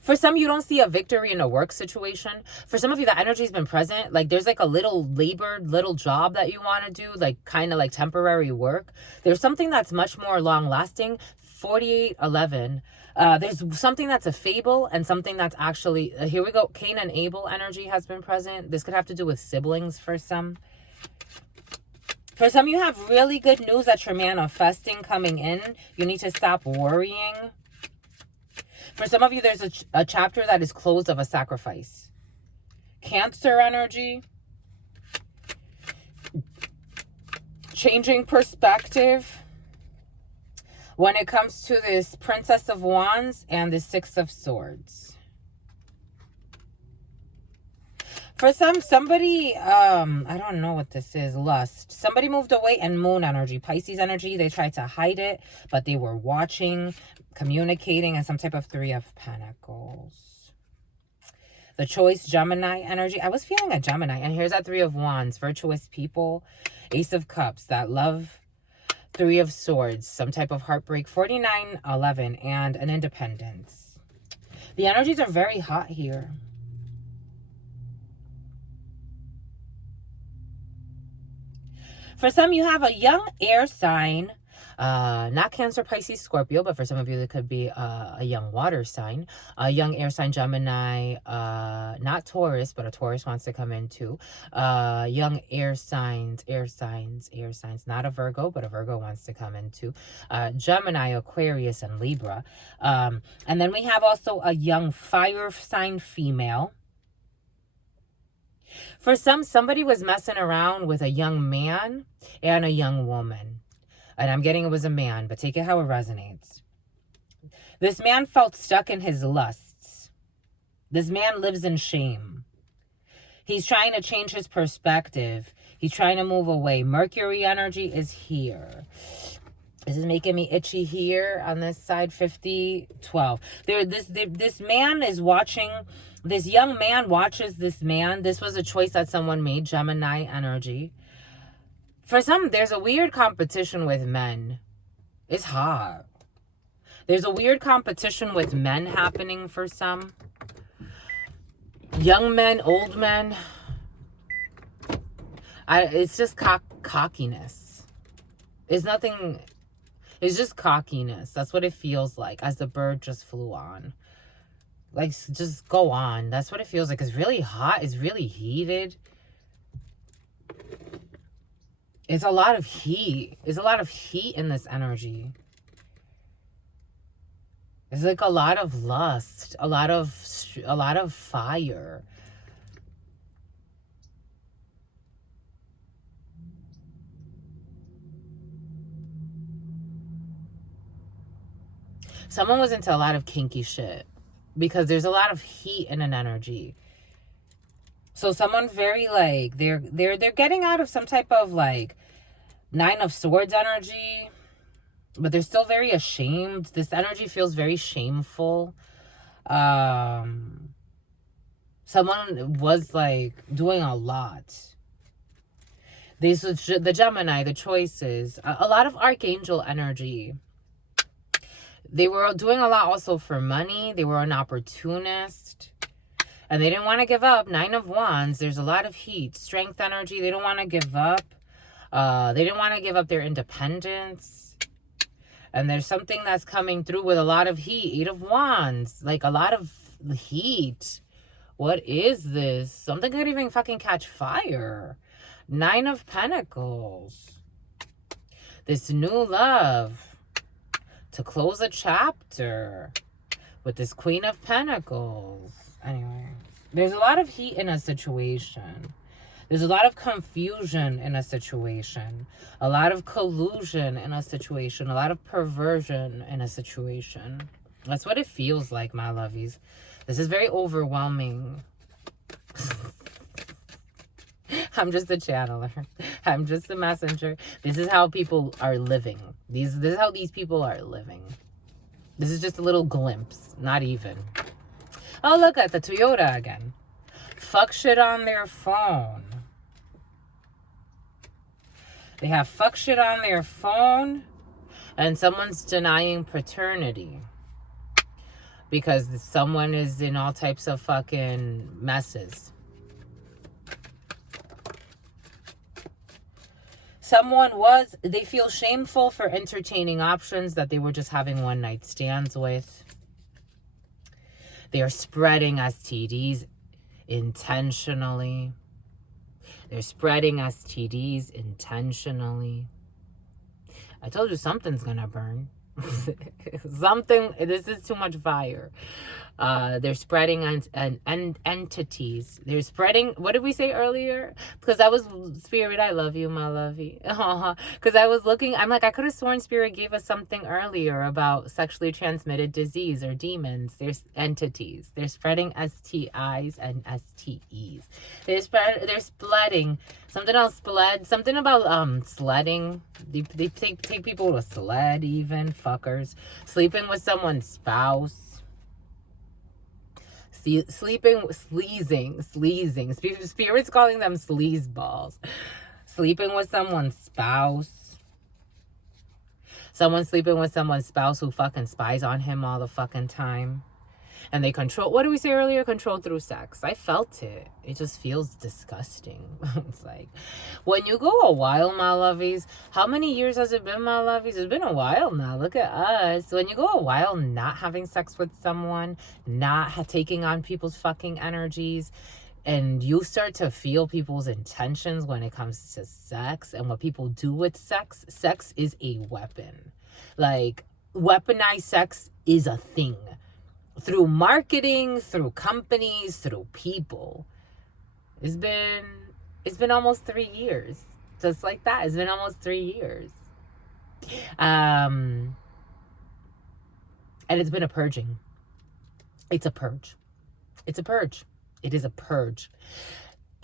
For some, you don't see a victory in a work situation. For some of you, the energy's been present. Like there's like a little job that you want to do, like kind of like temporary work. There's something that's much more long lasting. 4811. There's something that's a fable and something that's actually, here we go. Cain and Abel energy has been present. This could have to do with siblings for some. For some, you have really good news that you're manifesting coming in. You need to stop worrying. For some of you, there's a chapter that is closed of a sacrifice. Cancer energy. Changing perspective. When it comes to this Princess of Wands and the Six of Swords. For some, somebody, I don't know what this is, lust. Somebody moved away, and moon energy, Pisces energy. They tried to hide it, but they were watching, communicating, and some type of Three of Pentacles. The choice, Gemini energy. I was feeling a Gemini, and here's that Three of Wands, virtuous people, Ace of Cups, that love, Three of Swords, some type of heartbreak, 4911, and an independence. The energies are very hot here. For some, you have a young air sign, not Cancer, Pisces, Scorpio, but for some of you, it could be a young water sign, a young air sign, Gemini, not Taurus, but a Taurus wants to come in too. Young air signs, not a Virgo, but a Virgo wants to come in too. Gemini, Aquarius, and Libra. And then we have also a young fire sign female. For some, somebody was messing around with a young man and a young woman. And I'm getting it was a man, but take it how it resonates. This man felt stuck in his lusts. This man lives in shame. He's trying to change his perspective. He's trying to move away. Mercury energy is here. This is making me itchy here on this side. 50, 12. This man is watching. This young man watches this man. This was a choice that someone made. Gemini energy. For some, there's a weird competition with men. It's hot. There's a weird competition with men happening for some. Young men, old men. It's just cockiness. It's nothing. It's just cockiness. That's what it feels like as the bird just flew on. Like, just go on. That's what it feels like. It's really hot. It's really heated. It's a lot of heat. There's a lot of heat in this energy. It's like a lot of lust. A lot of fire. Someone was into a lot of kinky shit because there's a lot of heat in an energy. So someone very like they're getting out of some type of like 9 of Swords energy, but they're still very ashamed. This energy feels very shameful. Someone was like doing a lot. The Gemini, the choices, a lot of Archangel energy. They were doing a lot also for money. They were an opportunist. And they didn't want to give up. 9 of Wands. There's a lot of heat. Strength energy. They don't want to give up. They didn't want to give up their independence. And there's something that's coming through with a lot of heat. 8 of Wands. Like a lot of heat. What is this? Something could even fucking catch fire. 9 of Pentacles. This new love. To close a chapter with this Queen of Pentacles. Anyway, there's a lot of heat in a situation. There's a lot of confusion in a situation. A lot of collusion in a situation. A lot of perversion in a situation. That's what it feels like, my lovies. This is very overwhelming. I'm just a channeler. I'm just a messenger. This is how people are living. This is how these people are living. This is just a little glimpse. Not even. Oh, look at the Toyota again. Fuck shit on their phone. They have fuck shit on their phone. And someone's denying paternity. Because someone is in all types of fucking messes. They feel shameful for entertaining options that they were just having one night stands with. They are spreading STDs intentionally. They're spreading STDs intentionally. I told you something's gonna burn. This is too much fire. They're spreading entities. They're spreading, what did we say earlier? Because I was, Spirit, I love you, my lovey. Because I was looking, I'm like, I could have sworn Spirit gave us something earlier about sexually transmitted disease or demons. There's entities. They're spreading STIs and STEs. They're spreading. Something else, something about sledding. They take people to sled even, fuckers. Sleeping with someone's spouse. Sleazing. Spirit's calling them sleaze balls. Sleeping with someone's spouse. Someone sleeping with someone's spouse who fucking spies on him all the fucking time. And they control, what did we say earlier? Control through sex. I felt it. It just feels disgusting. It's like, when you go a while, my lovies, how many years has it been, my lovies? It's been a while now. Look at us. When you go a while not having sex with someone, not taking on people's fucking energies, and you start to feel people's intentions when it comes to sex and what people do with sex, sex is a weapon. Like, weaponized sex is a thing. Through marketing, through companies, through people. It's been almost 3 years. Just like that. It's been almost 3 years. And it's been a purging. It's a purge. It's a purge. It is a purge.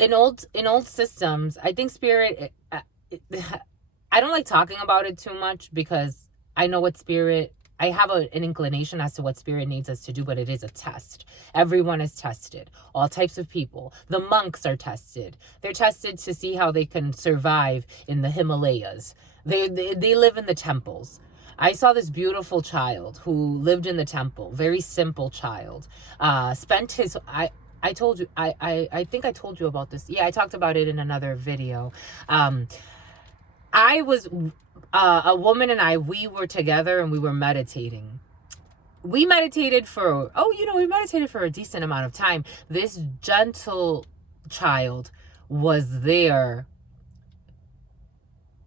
In old systems, I think Spirit, I don't like talking about it too much because I know what spirit, I have an inclination as to what spirit needs us to do, but it is a test. Everyone is tested. All types of people. The monks are tested. They're tested to see how they can survive in the Himalayas. They live in the temples. I saw this beautiful child who lived in the temple. Very simple child. Spent his... I told you, I think I told you about this. Yeah, I talked about it in another video. I was, a woman and we were together and we were meditating. We meditated for, we meditated for a decent amount of time. This gentle child was there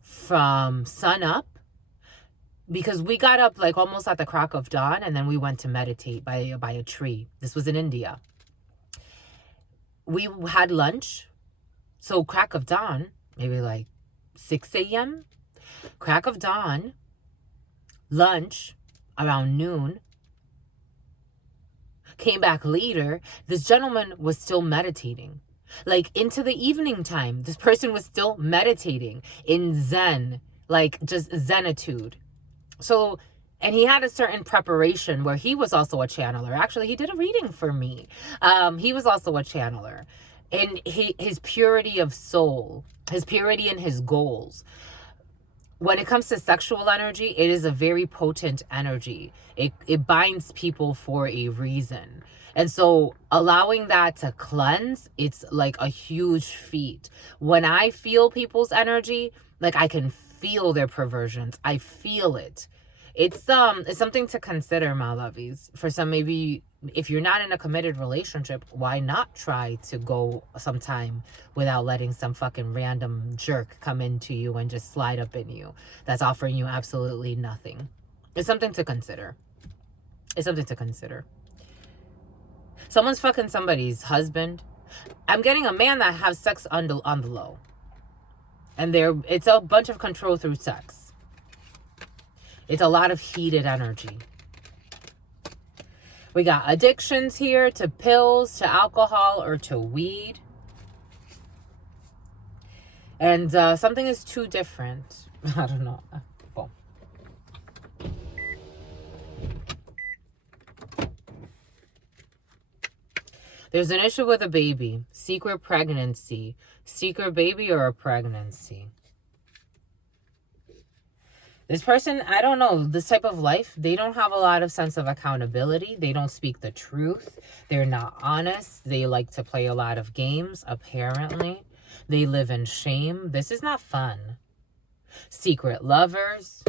from sun up, because we got up like almost at the crack of dawn, and then we went to meditate by a tree. This was in India. We had lunch. So crack of dawn, maybe like 6 a.m. Crack of dawn, lunch around noon. Came back later. This gentleman was still meditating. Like into the evening time, this person was still meditating in Zen, like just Zenitude. So, and he had a certain preparation where he was also a channeler. Actually, he did a reading for me. He was also a channeler. And his purity of soul, his purity in his goals. When it comes to sexual energy, it is a very potent energy. It binds people for a reason. And so allowing that to cleanse, it's like a huge feat. When I feel people's energy, like I can feel their perversions. I feel it. It's something to consider, my lovies. For some, maybe if you're not in a committed relationship, why not try to go some time without letting some fucking random jerk come into you and just slide up in you that's offering you absolutely nothing? It's something to consider. It's something to consider. Someone's fucking somebody's husband. I'm getting a man that has sex on the low. And it's a bunch of control through sex. It's a lot of heated energy. We got addictions here to pills, to alcohol, or to weed. And something is too different. I don't know. Well. There's an issue with a baby. Secret pregnancy. Secret baby or a pregnancy. This person, I don't know, this type of life, they don't have a lot of sense of accountability. They don't speak the truth. They're not honest. They like to play a lot of games, apparently. They live in shame. This is not fun. Secret lovers.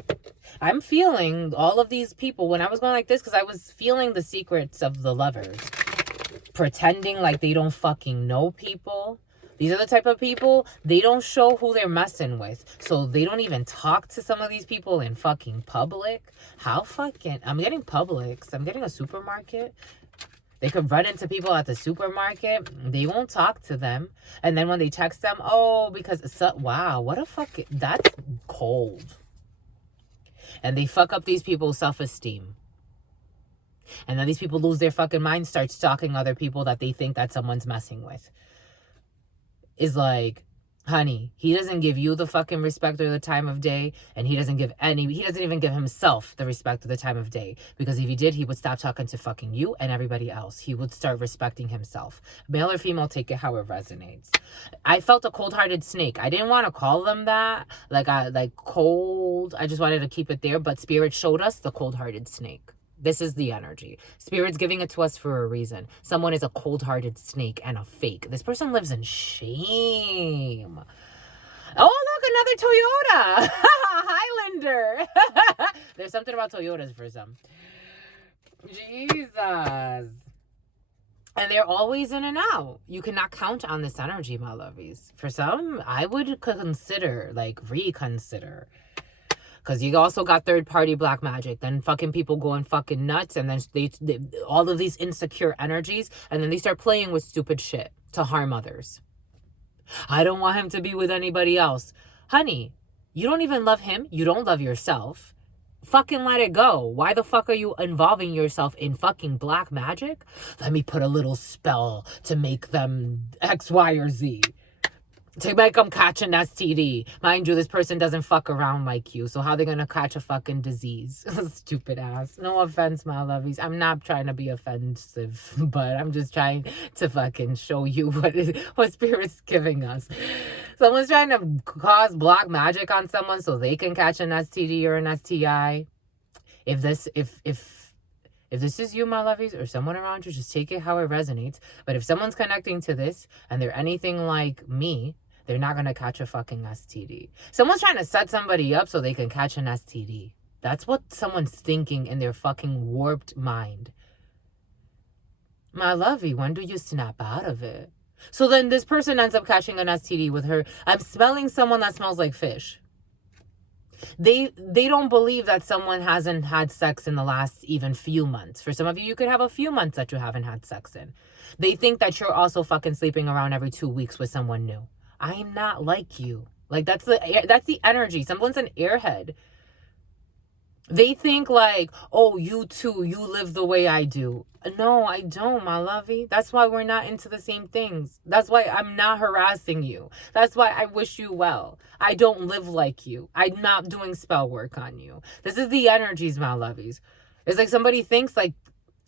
I'm feeling all of these people, when I was going like this, because I was feeling the secrets of the lovers. Pretending like they don't fucking know people. These are the type of people, they don't show who they're messing with. So they don't even talk to some of these people in fucking public. How fucking... I'm getting Publix. I'm getting a supermarket. They could run into people at the supermarket. They won't talk to them. And then when they text them, because... wow, what a fucking... That's cold. And they fuck up these people's self-esteem. And then these people lose their fucking mind, start stalking other people that they think that someone's messing with. Is like, honey, he doesn't give you the fucking respect or the time of day, and he doesn't even give himself the respect or the time of day, because if he did, he would stop talking to fucking you and everybody else. He would start respecting himself. Male or female, take it how it resonates. I felt a cold-hearted snake. I didn't want to call them that, like cold. I just wanted to keep it there, but Spirit showed us the cold-hearted snake. This is the energy. Spirit's giving it to us for a reason. Someone is a cold-hearted snake and a fake. This person lives in shame. Oh, look, another Toyota. Highlander. There's something about Toyotas for some. Jesus. And they're always in and out. You cannot count on this energy, my lovies. For some, I would consider, reconsider. Because you also got third-party black magic. Then fucking people going fucking nuts. And then they all of these insecure energies. And then they start playing with stupid shit to harm others. I don't want him to be with anybody else. Honey, you don't even love him. You don't love yourself. Fucking let it go. Why the fuck are you involving yourself in fucking black magic? Let me put a little spell to make them X, Y, or Z. to make them catch an STD. Mind you, this person doesn't fuck around like you. So how they gonna catch a fucking disease? Stupid ass. No offense, my lovies. I'm not trying to be offensive, but I'm just trying to fucking show you what Spirit's giving us. Someone's trying to cause black magic on someone so they can catch an STD or an STI. If this is you, my lovies, or someone around you, just take it how it resonates. But if someone's connecting to this and they're anything like me, they're not going to catch a fucking STD. Someone's trying to set somebody up so they can catch an STD. That's what someone's thinking in their fucking warped mind. My lovey, when do you snap out of it? So then this person ends up catching an STD with her. I'm smelling someone that smells like fish. They don't believe that someone hasn't had sex in the last even few months. For some of you, you could have a few months that you haven't had sex in. They think that you're also fucking sleeping around every 2 weeks with someone new. I'm not like you. Like, that's the energy. Someone's an airhead. They think like, oh, you too, you live the way I do. No, I don't, my lovey. That's why we're not into the same things. That's why I'm not harassing you. That's why I wish you well. I don't live like you. I'm not doing spell work on you. This is the energies, my lovies. It's like somebody thinks like,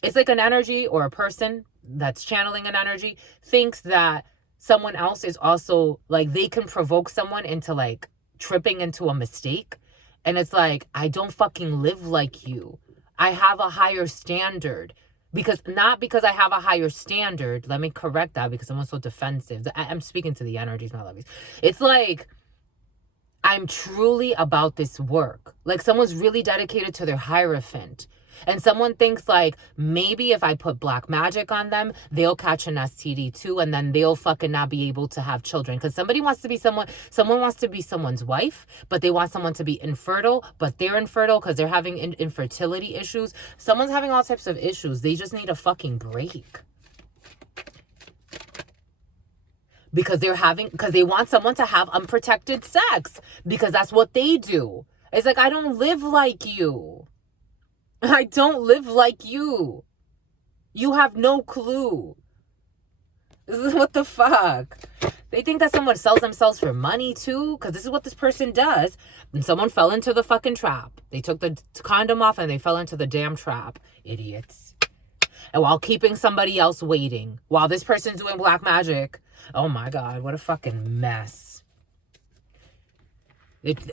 it's like an energy or a person that's channeling an energy thinks that someone else is also like, they can provoke someone into like tripping into a mistake. And it's like, I don't fucking live like you. I have a higher standard. Not because I have a higher standard. Let me correct that because I'm so defensive. I'm speaking to the energies, my lovies. It's like, I'm truly about this work. Like someone's really dedicated to their Hierophant. And someone thinks like, maybe if I put black magic on them, they'll catch an STD too. And then they'll fucking not be able to have children. Because someone wants to be someone's wife, but they want someone to be infertile, but they're infertile because they're having infertility issues. Someone's having all types of issues. They just need a fucking break. Because they want someone to have unprotected sex. Because that's what they do. It's like, I don't live like you. I don't live like you. You have no clue. This is what the fuck. They think that someone sells themselves for money too, because this is what this person does. And someone fell into the fucking trap. They took the condom off and they fell into the damn trap. Idiots. And while keeping somebody else waiting, while this person's doing black magic. Oh my God, what a fucking mess.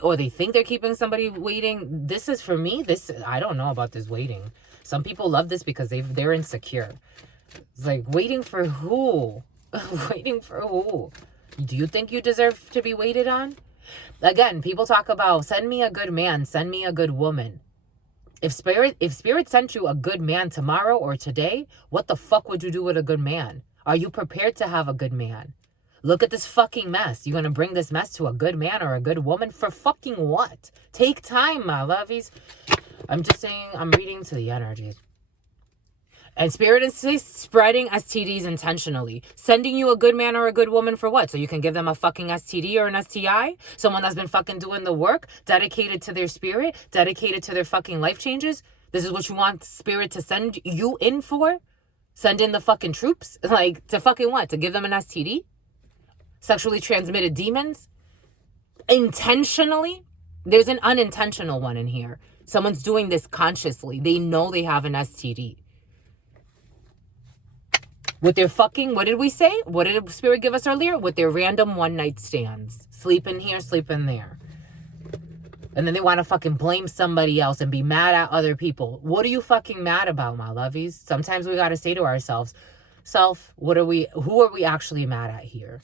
Or they think they're keeping somebody waiting. This is for me. I don't know about this waiting. Some people love this because they're insecure. It's like, waiting for who? Waiting for who? Do you think you deserve to be waited on? Again, people talk about, send me a good man, send me a good woman. If spirit sent you a good man tomorrow or today, what the fuck would you do with a good man? Are you prepared to have a good man? Look at this fucking mess. You're going to bring this mess to a good man or a good woman? For fucking what? Take time, my lovies. I'm just saying, I'm reading to the energies. And Spirit is spreading STDs intentionally. Sending you a good man or a good woman for what? So you can give them a fucking STD or an STI? Someone that's been fucking doing the work, dedicated to their spirit, dedicated to their fucking life changes? This is what you want Spirit to send you in for? Send in the fucking troops? Like, to fucking what? To give them an STD? Sexually transmitted demons? Intentionally? There's an unintentional one in here. Someone's doing this consciously. They know they have an STD. With their fucking, what did we say? What did Spirit give us earlier? With their random one-night stands. Sleep in here, sleep in there. And then they want to fucking blame somebody else and be mad at other people. What are you fucking mad about, my lovies? Sometimes we got to say to ourselves, who are we actually mad at here?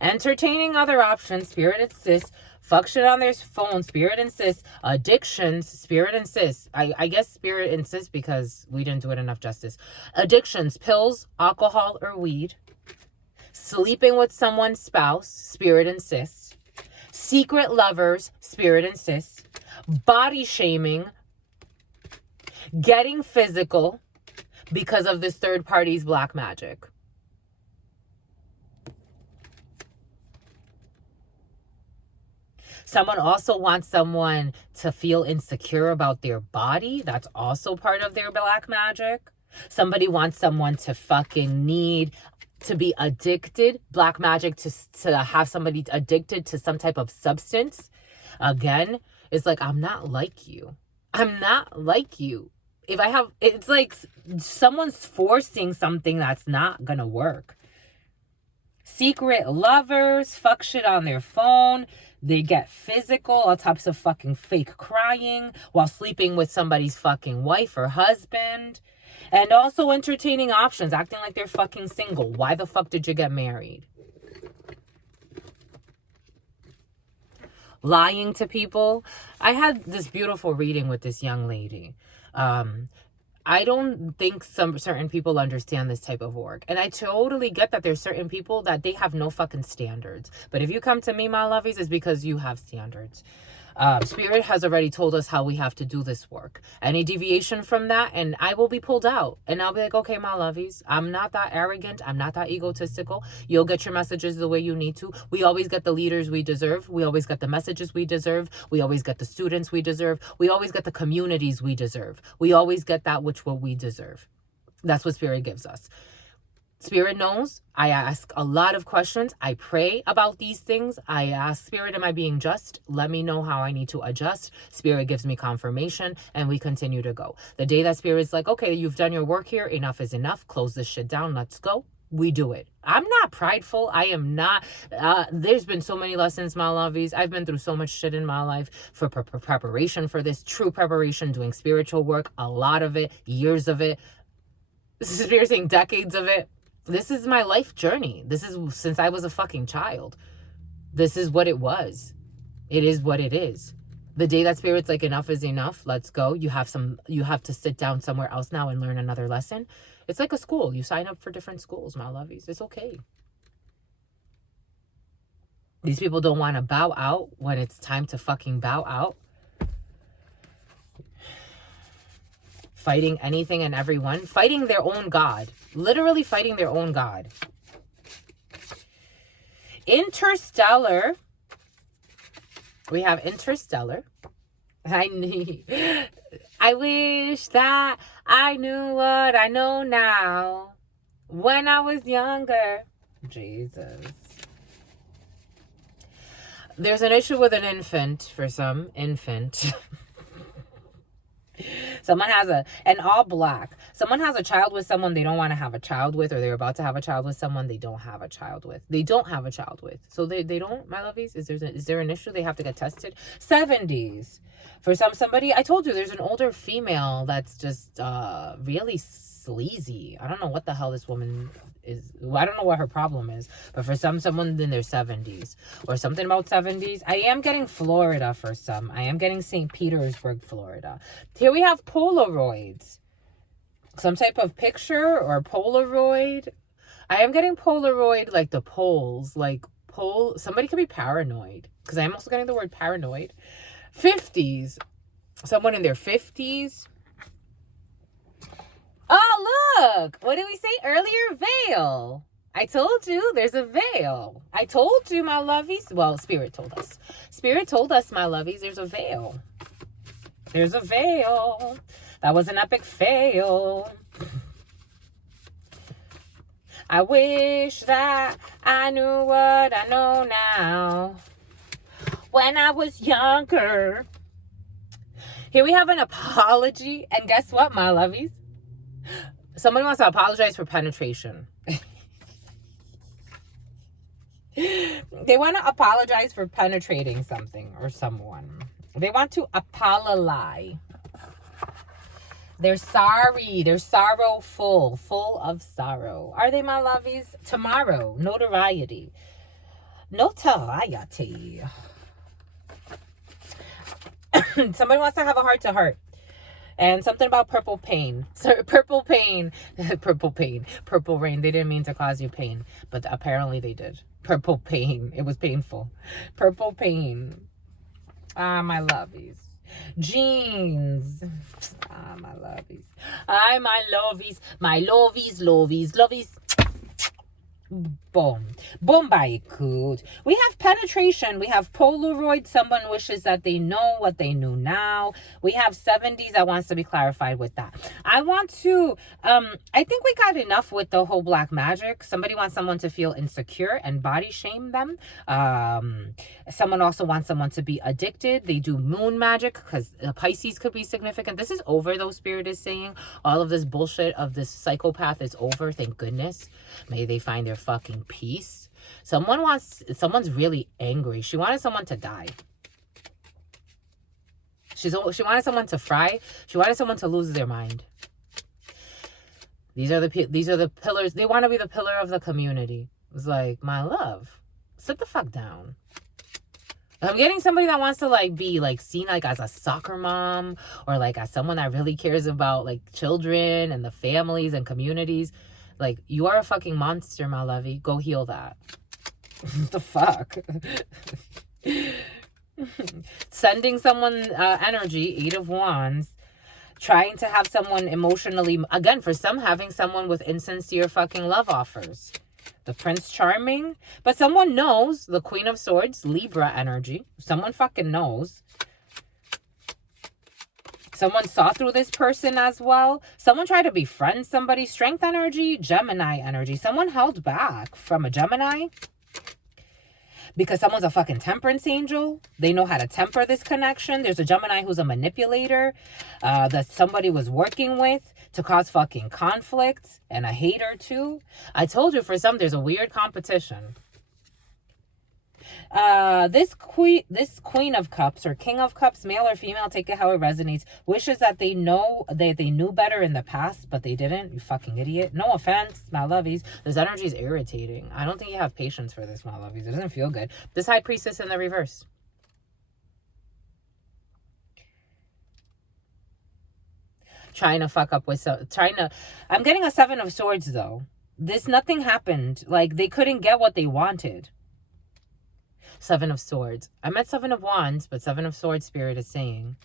Entertaining other options, Spirit insists. Fuck shit on their phone, Spirit insists. Addictions, Spirit insists. I guess Spirit insists because we didn't do it enough justice. Addictions, pills, alcohol, or weed. Sleeping with someone's spouse, Spirit insists. Secret lovers, Spirit insists. Body shaming. Getting physical because of this third party's black magic. Someone also wants someone to feel insecure about their body. That's also part of their black magic. Somebody wants someone to fucking need to be addicted, black magic to have somebody addicted to some type of substance, again, it's like, I'm not like you. I'm not like you. If I have, it's like someone's forcing something that's not gonna work. Secret lovers, fuck shit on their phone. They get physical, all types of fucking fake crying while sleeping with somebody's fucking wife or husband. And also entertaining options, acting like they're fucking single. Why the fuck did you get married? Lying to people. I had this beautiful reading with this young lady. I don't think some certain people understand this type of work. And I totally get that there's certain people that they have no fucking standards. But if you come to me, my lovies, it's because you have standards. Spirit has already told us how we have to do this work. Any deviation from that, and I will be pulled out. And I'll be like, okay, my lovies, I'm not that arrogant. I'm not that egotistical. You'll get your messages the way you need to. We always get the leaders we deserve. We always get the messages we deserve. We always get the students we deserve. We always get the communities we deserve. We always get that which what we deserve. That's what Spirit gives us. Spirit knows. I ask a lot of questions. I pray about these things. I ask Spirit, am I being just? Let me know how I need to adjust. Spirit gives me confirmation, and we continue to go. The day that Spirit's like, okay, you've done your work here. Enough is enough. Close this shit down. Let's go. We do it. I'm not prideful. I am not. There's been so many lessons, my lovies. I've been through so much shit in my life for preparation for this. True preparation, doing spiritual work. A lot of it. Years of it. Spirit saying decades of it. This is my life journey. This is since I was a fucking child. This is what it was. It is what it is. The day that Spirit's like, enough is enough. Let's go. You have to sit down somewhere else now and learn another lesson. It's like a school. You sign up for different schools, my lovies. It's okay. These people don't want to bow out when it's time to fucking bow out. Fighting anything and everyone. Fighting their own God. Literally fighting their own God. Interstellar. We have Interstellar. I wish that I knew what I know now when I was younger. Jesus. There's an issue with an infant for some. Infant. Someone has and all black. Someone has a child with someone they don't want to have a child with, or they're about to have a child with someone they don't have a child with. They don't have a child with. So they don't, my lovies, is there an issue? They have to get tested. 70s. For somebody, I told you there's an older female that's just really sleazy. I don't know what the hell this woman is. I don't know what her problem is, but for someone in their 70s or something about 70s. I am getting Florida for some. I am getting St. Petersburg, Florida. Here we have Polaroids. Some type of picture or Polaroid. I am getting Polaroid, like the poles, like somebody could be paranoid, because I'm also getting the word paranoid. 50s. Someone in their 50s. Oh, look. What did we say earlier? Veil. I told you there's a veil. I told you, my lovies. Well, Spirit told us. Spirit told us, my lovies, there's a veil. There's a veil. That was an epic fail. I wish that I knew what I know now when I was younger. Here we have an apology. And guess what, my lovies? Somebody wants to apologize for penetration. They want to apologize for penetrating something or someone. They want to apologize. They're sorry. They're sorrowful. Full of sorrow. Are they, my lovies? Tomorrow. Notoriety. Notoriety. Somebody wants to have a heart-to-heart. And something about purple pain. Sorry, purple pain. Purple pain. Purple rain. They didn't mean to cause you pain. But apparently they did. Purple pain. It was painful. Purple pain. Ah, my lovies. Jeans. Ah, my lovies. Ah, my lovies. My lovies, lovies, lovies. Boom. Boom by coot. We have penetration. We have Polaroid. Someone wishes that they know what they knew now. We have 70s that wants to be clarified with that. I want to, I think we got enough with the whole black magic. Somebody wants someone to feel insecure and body shame them. Someone also wants someone to be addicted. They do moon magic because Pisces could be significant. This is over though, Spirit is saying. All of this bullshit of this psychopath is over. Thank goodness. May they find their fucking peace. Someone's really angry. She wanted someone to die. She wanted someone to fry. She wanted someone to lose their mind. These are the pillars. They want to be the pillar of the community. It's like, my love, sit the fuck down. I'm getting somebody that wants to like be like seen like as a soccer mom or like as someone that really cares about like children and the families and communities. Like, you are a fucking monster, my lovey. Go heal that. What the fuck? Sending someone energy, 8 of Wands. Trying to have someone emotionally, again, for some, having someone with insincere fucking love offers. The Prince Charming. But someone knows, the Queen of Swords, Libra energy. Someone fucking knows. Someone saw through this person as well. Someone tried to befriend somebody. Strength energy, Gemini energy. Someone held back from a Gemini because someone's a fucking temperance angel. They know how to temper this connection. There's a Gemini who's a manipulator that somebody was working with to cause fucking conflict, and a hater too. I told you, for some, there's a weird competition. This Queen of Cups or King of Cups, male or female, take it how it resonates, wishes that they knew better in the past, but they didn't. You fucking idiot. No offense, my lovies. This energy is irritating. I don't think you have patience for this, my lovies. It doesn't feel good. This High Priestess in the reverse. Trying to fuck up with I'm getting a 7 of Swords though. Nothing happened. Like, they couldn't get what they wanted. 7 of Swords. I meant 7 of Wands, but 7 of Swords, Spirit is saying.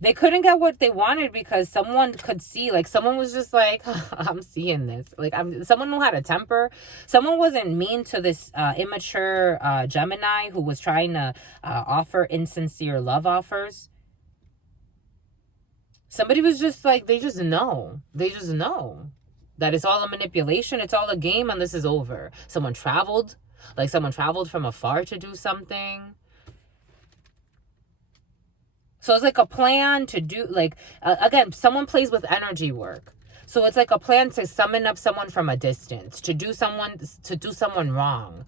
They couldn't get what they wanted because someone could see, like, someone was just like, I'm seeing this. Like, someone knew how to temper. Someone wasn't mean to this immature Gemini who was trying to offer insincere love offers. Somebody was just like, they just know. They just know that it's all a manipulation. It's all a game, and this is over. Someone traveled. Like, someone traveled from afar to do something. So it's like a plan to do, like, again, someone plays with energy work. So it's like a plan to summon up someone from a distance, to do someone wrong.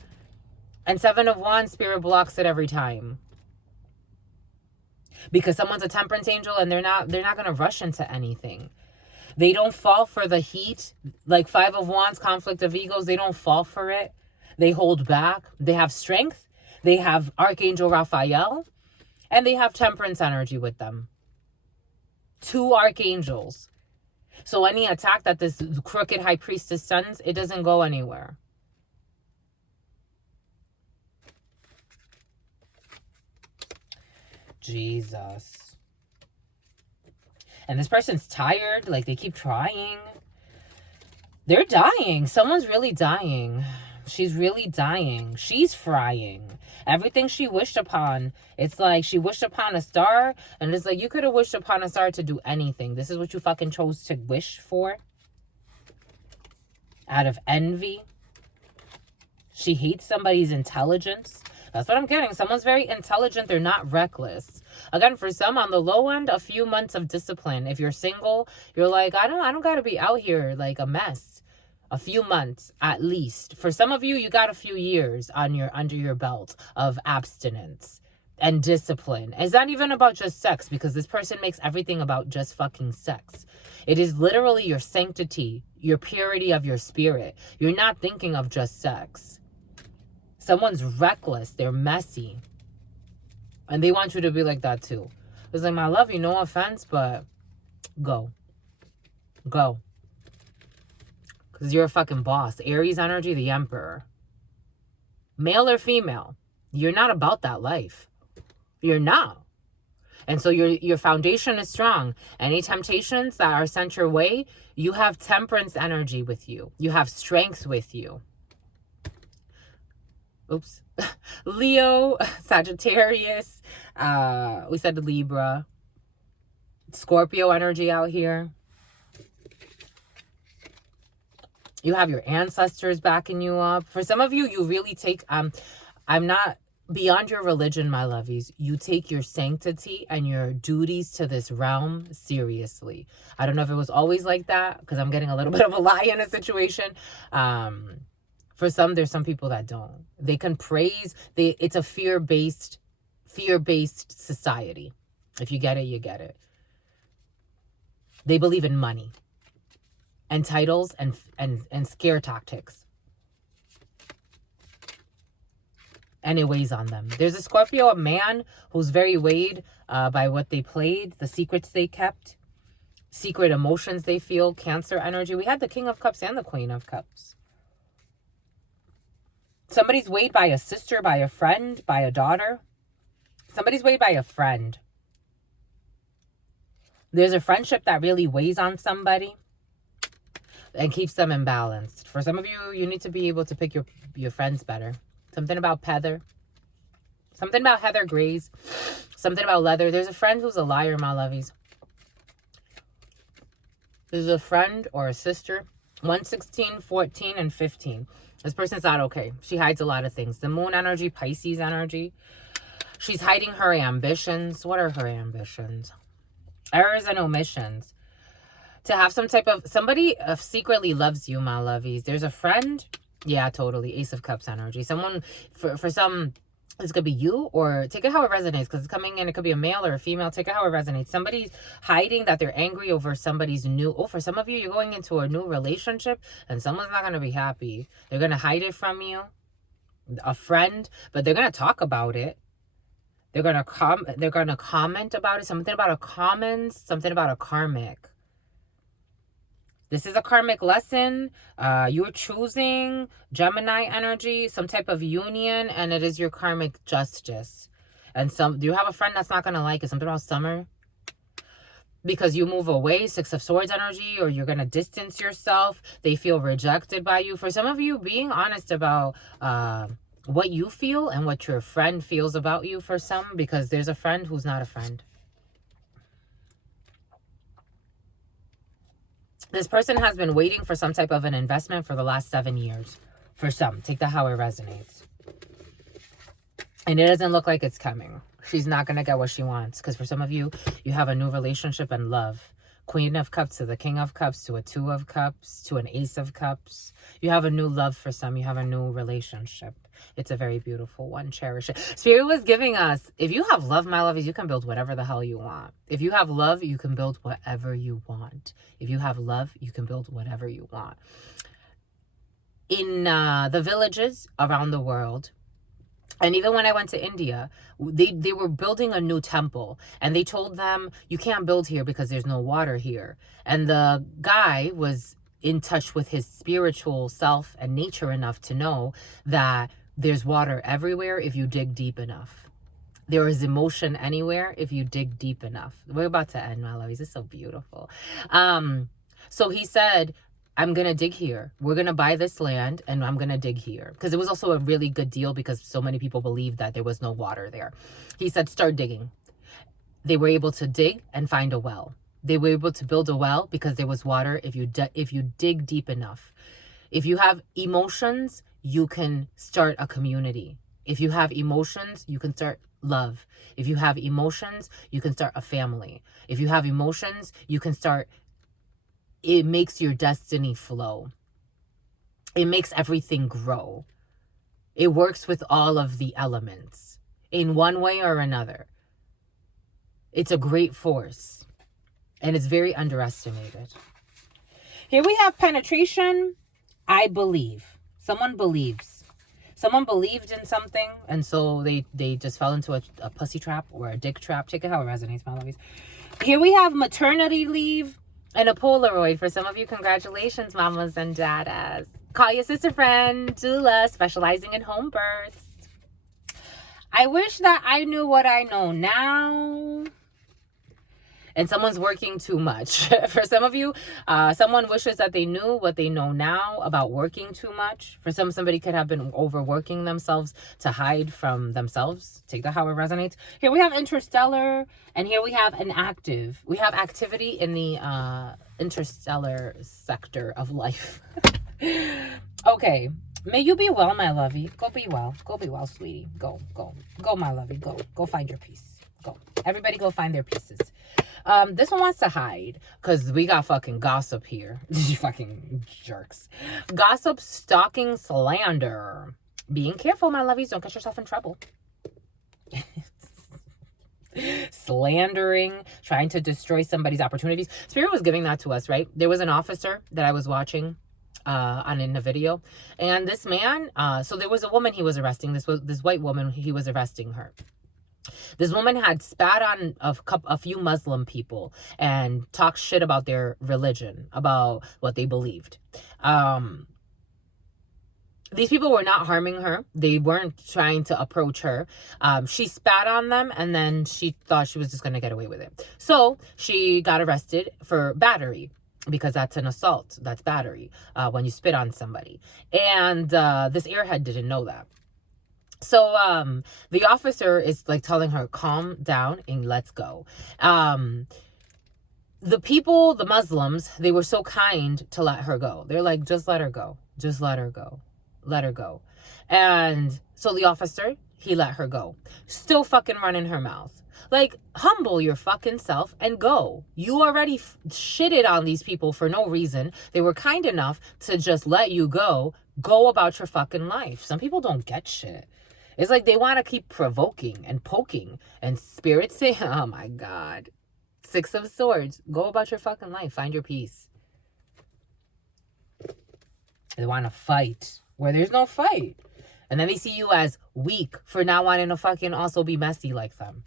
And 7 of Wands, Spirit blocks it every time. Because someone's a temperance angel and they're not going to rush into anything. They don't fall for the heat. Like 5 of Wands, conflict of egos, they don't fall for it. They hold back. They have strength. They have Archangel Raphael. And they have temperance energy with them. 2 archangels. So any attack that this crooked High Priestess sends, it doesn't go anywhere. Jesus. And this person's tired. Like, they keep trying. They're dying. Someone's really dying. She's really dying. She's frying. Everything she wished upon, it's like she wished upon a star, and it's like, you could have wished upon a star to do anything. This is what you fucking chose to wish for. Out of envy. She hates somebody's intelligence. That's what I'm getting. Someone's very intelligent. They're not reckless. Again, for some, on the low end, a few months of discipline. If you're single, you're like, I don't got to be out here like a mess. A few months at least. For some of you, you got a few years under your belt of abstinence and discipline. It's not even about just sex, because this person makes everything about just fucking sex. It is literally your sanctity, your purity of your spirit. You're not thinking of just sex. Someone's reckless. They're messy. And they want you to be like that too. It's like, my love, you, no offense, but go. Go. Because you're a fucking boss. Aries energy, the Emperor. Male or female, you're not about that life. You're not. And so your foundation is strong. Any temptations that are sent your way, you have temperance energy with you. You have strength with you. oops, Leo, Sagittarius, we said Libra, Scorpio energy out here. You have your ancestors backing you up. For some of you, you really take, I'm not, beyond your religion, my lovies, you take your sanctity and your duties to this realm seriously. I don't know if it was always like that, because I'm getting a little bit of a lie in a situation. For some, there's some people that don't. They can praise. It's a fear-based society. If you get it, you get it. They believe in money and titles and scare tactics. And it weighs on them. There's a Scorpio, a man who's very weighed by what they played, the secrets they kept, secret emotions they feel, Cancer energy. We had the King of Cups and the Queen of Cups. Somebody's weighed by a sister, by a friend, by a daughter. Somebody's weighed by a friend. There's a friendship that really weighs on somebody and keeps them imbalanced. For some of you, you need to be able to pick your friends better. Something about Heather. Something about Heather Grays. Something about leather. There's a friend who's a liar, my lovies. There's a friend or a sister. 116, 14, and 15. This person's not okay. She hides a lot of things. The moon energy, Pisces energy. She's hiding her ambitions. What are her ambitions? Errors and omissions. To have some type of... Somebody secretly loves you, my lovies. There's a friend. Yeah, totally. Ace of Cups energy. Someone, for some, this could be you, or take it how it resonates, because it's coming in. It could be a male or a female. Take it how it resonates. Somebody's hiding that they're angry over somebody's new... Oh, for some of you, you're going into a new relationship, and someone's not going to be happy. They're going to hide it from you. A friend, but they're going to talk about it. They're going to comment about it. Something about a commons, something about a karmic. This is a karmic lesson. You're choosing Gemini energy, some type of union, and it is your karmic justice. And do you have a friend that's not going to like it? Something about summer? Because you move away, Six of Swords energy, or you're going to distance yourself. They feel rejected by you. For some of you, being honest about what you feel and what your friend feels about you for some, because there's a friend who's not a friend. This person has been waiting for some type of an investment for the last 7 years. For some. Take that how it resonates. And it doesn't look like it's coming. She's not going to get what she wants. Because for some of you, you have a new relationship and love. Queen of Cups to the King of Cups to a Two of Cups to an Ace of Cups. You have a new love for some. You have a new relationship. It's a very beautiful one. Cherish it. Spirit was giving us, if you have love, my lovies, you can build whatever the hell you want. If you have love, you can build whatever you want. If you have love, you can build whatever you want. In the villages around the world, and even when I went to India, they were building a new temple. And they told them, you can't build here because there's no water here. And the guy was in touch with his spiritual self and nature enough to know that there's water everywhere if you dig deep enough. There is emotion anywhere if you dig deep enough. We're about to end, my lovies. It's so beautiful. So he said, I'm going to dig here. We're going to buy this land and I'm going to dig here. Because it was also a really good deal because so many people believed that there was no water there. He said, start digging. They were able to dig and find a well. They were able to build a well because there was water if you dig deep enough. If you have emotions, you can start a community. If you have emotions, you can start love. If you have emotions, you can start a family. If you have emotions, you can start... It makes your destiny flow. It makes everything grow. It works with all of the elements in one way or another. It's a great force. And it's very underestimated. Here we have penetration. I believe. Someone believes. Someone believed in something. And so they just fell into a pussy trap or a dick trap. Check it how it resonates, my lovies. Here we have maternity leave. And a Polaroid. For some of you, congratulations, mamas and dadas. Call your sister friend, doula, specializing in home births. I wish that I knew what I know now. and someone's working too much. For some of you, someone wishes that they knew what they know now about working too much. For somebody could have been overworking themselves to hide from themselves. Take that how it resonates. Here we have interstellar, and here we have an active. We have activity in the interstellar sector of life. Okay. May you be well, my lovey. Go be well. Go be well, sweetie. Go, my lovey. Go find your peace. Go. Everybody go find their pieces. This one wants to hide because we got fucking gossip here. You fucking jerks. Gossip, stalking, slander. Being careful, my lovies. Don't get yourself in trouble. Slandering, trying to destroy somebody's opportunities. Spirit was giving that to us, right? There was an officer that I was watching in a video, and this man, so there was a woman he was arresting. This white woman, he was arresting her. This woman had spat on a few Muslim people and talked shit about their religion, about what they believed. These people were not harming her. They weren't trying to approach her. She spat on them, and then she thought she was just going to get away with it. So she got arrested for battery, because that's an assault. That's battery, when you spit on somebody. And this airhead didn't know that. So the officer is like telling her, calm down and let's go. The people, the Muslims, they were so kind to let her go. They're like, just let her go. Just let her go. Let her go. And so the officer, he let her go. Still fucking running her mouth. Like, humble your fucking self and go. You already shitted on these people for no reason. They were kind enough to just let you go. Go about your fucking life. Some people don't get shit. It's like they want to keep provoking and poking. And Spirit say, oh my God. 6 of Swords. Go about your fucking life. Find your peace. They want to fight where there's no fight. And then they see you as weak for not wanting to fucking also be messy like them.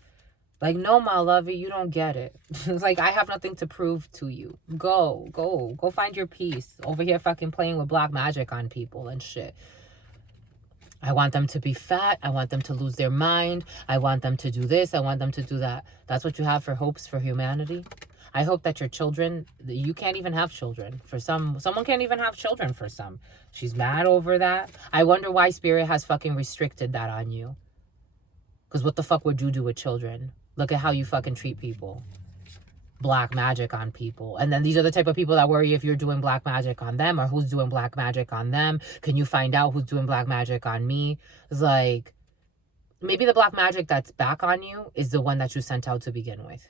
Like, no, my lovey, you don't get it. It's like, I have nothing to prove to you. Go find your peace. Over here fucking playing with black magic on people and shit. I want them to be fat. I want them to lose their mind. I want them to do this. I want them to do that. That's what you have for hopes for humanity. I hope that your children, you can't even have children. For someone can't even have children for some. She's mad over that. I wonder why Spirit has fucking restricted that on you. Because what the fuck would you do with children? Look at how you fucking treat people. Black magic on people. And then these are the type of people that worry if you're doing black magic on them or who's doing black magic on them. Can you find out who's doing black magic on me? It's like, maybe the black magic that's back on you is the one that you sent out to begin with.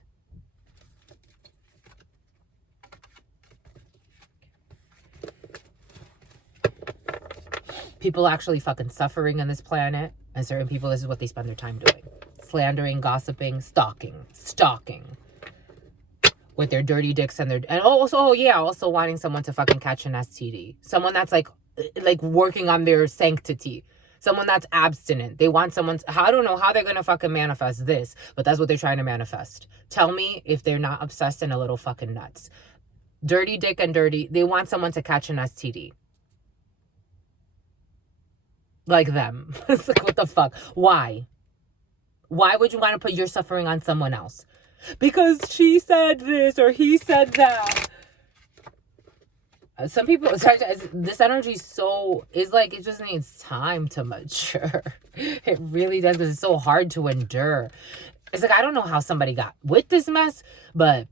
People actually fucking suffering on this planet. And certain people, this is what they spend their time doing. Slandering, gossiping, stalking. With their dirty dicks and also wanting someone to fucking catch an STD. Someone that's like working on their sanctity. Someone that's abstinent. They want someone I don't know how they're gonna fucking manifest this, but that's what they're trying to manifest. Tell me if they're not obsessed and a little fucking nuts. Dirty dick and dirty, they want someone to catch an STD. Like them. It's like, what the fuck? Why? Why would you want to put your suffering on someone else? Because she said this or he said that. Some people, this energy is like, it just needs time to mature. It really does, because it's so hard to endure. It's like, I don't know how somebody got with this mess, but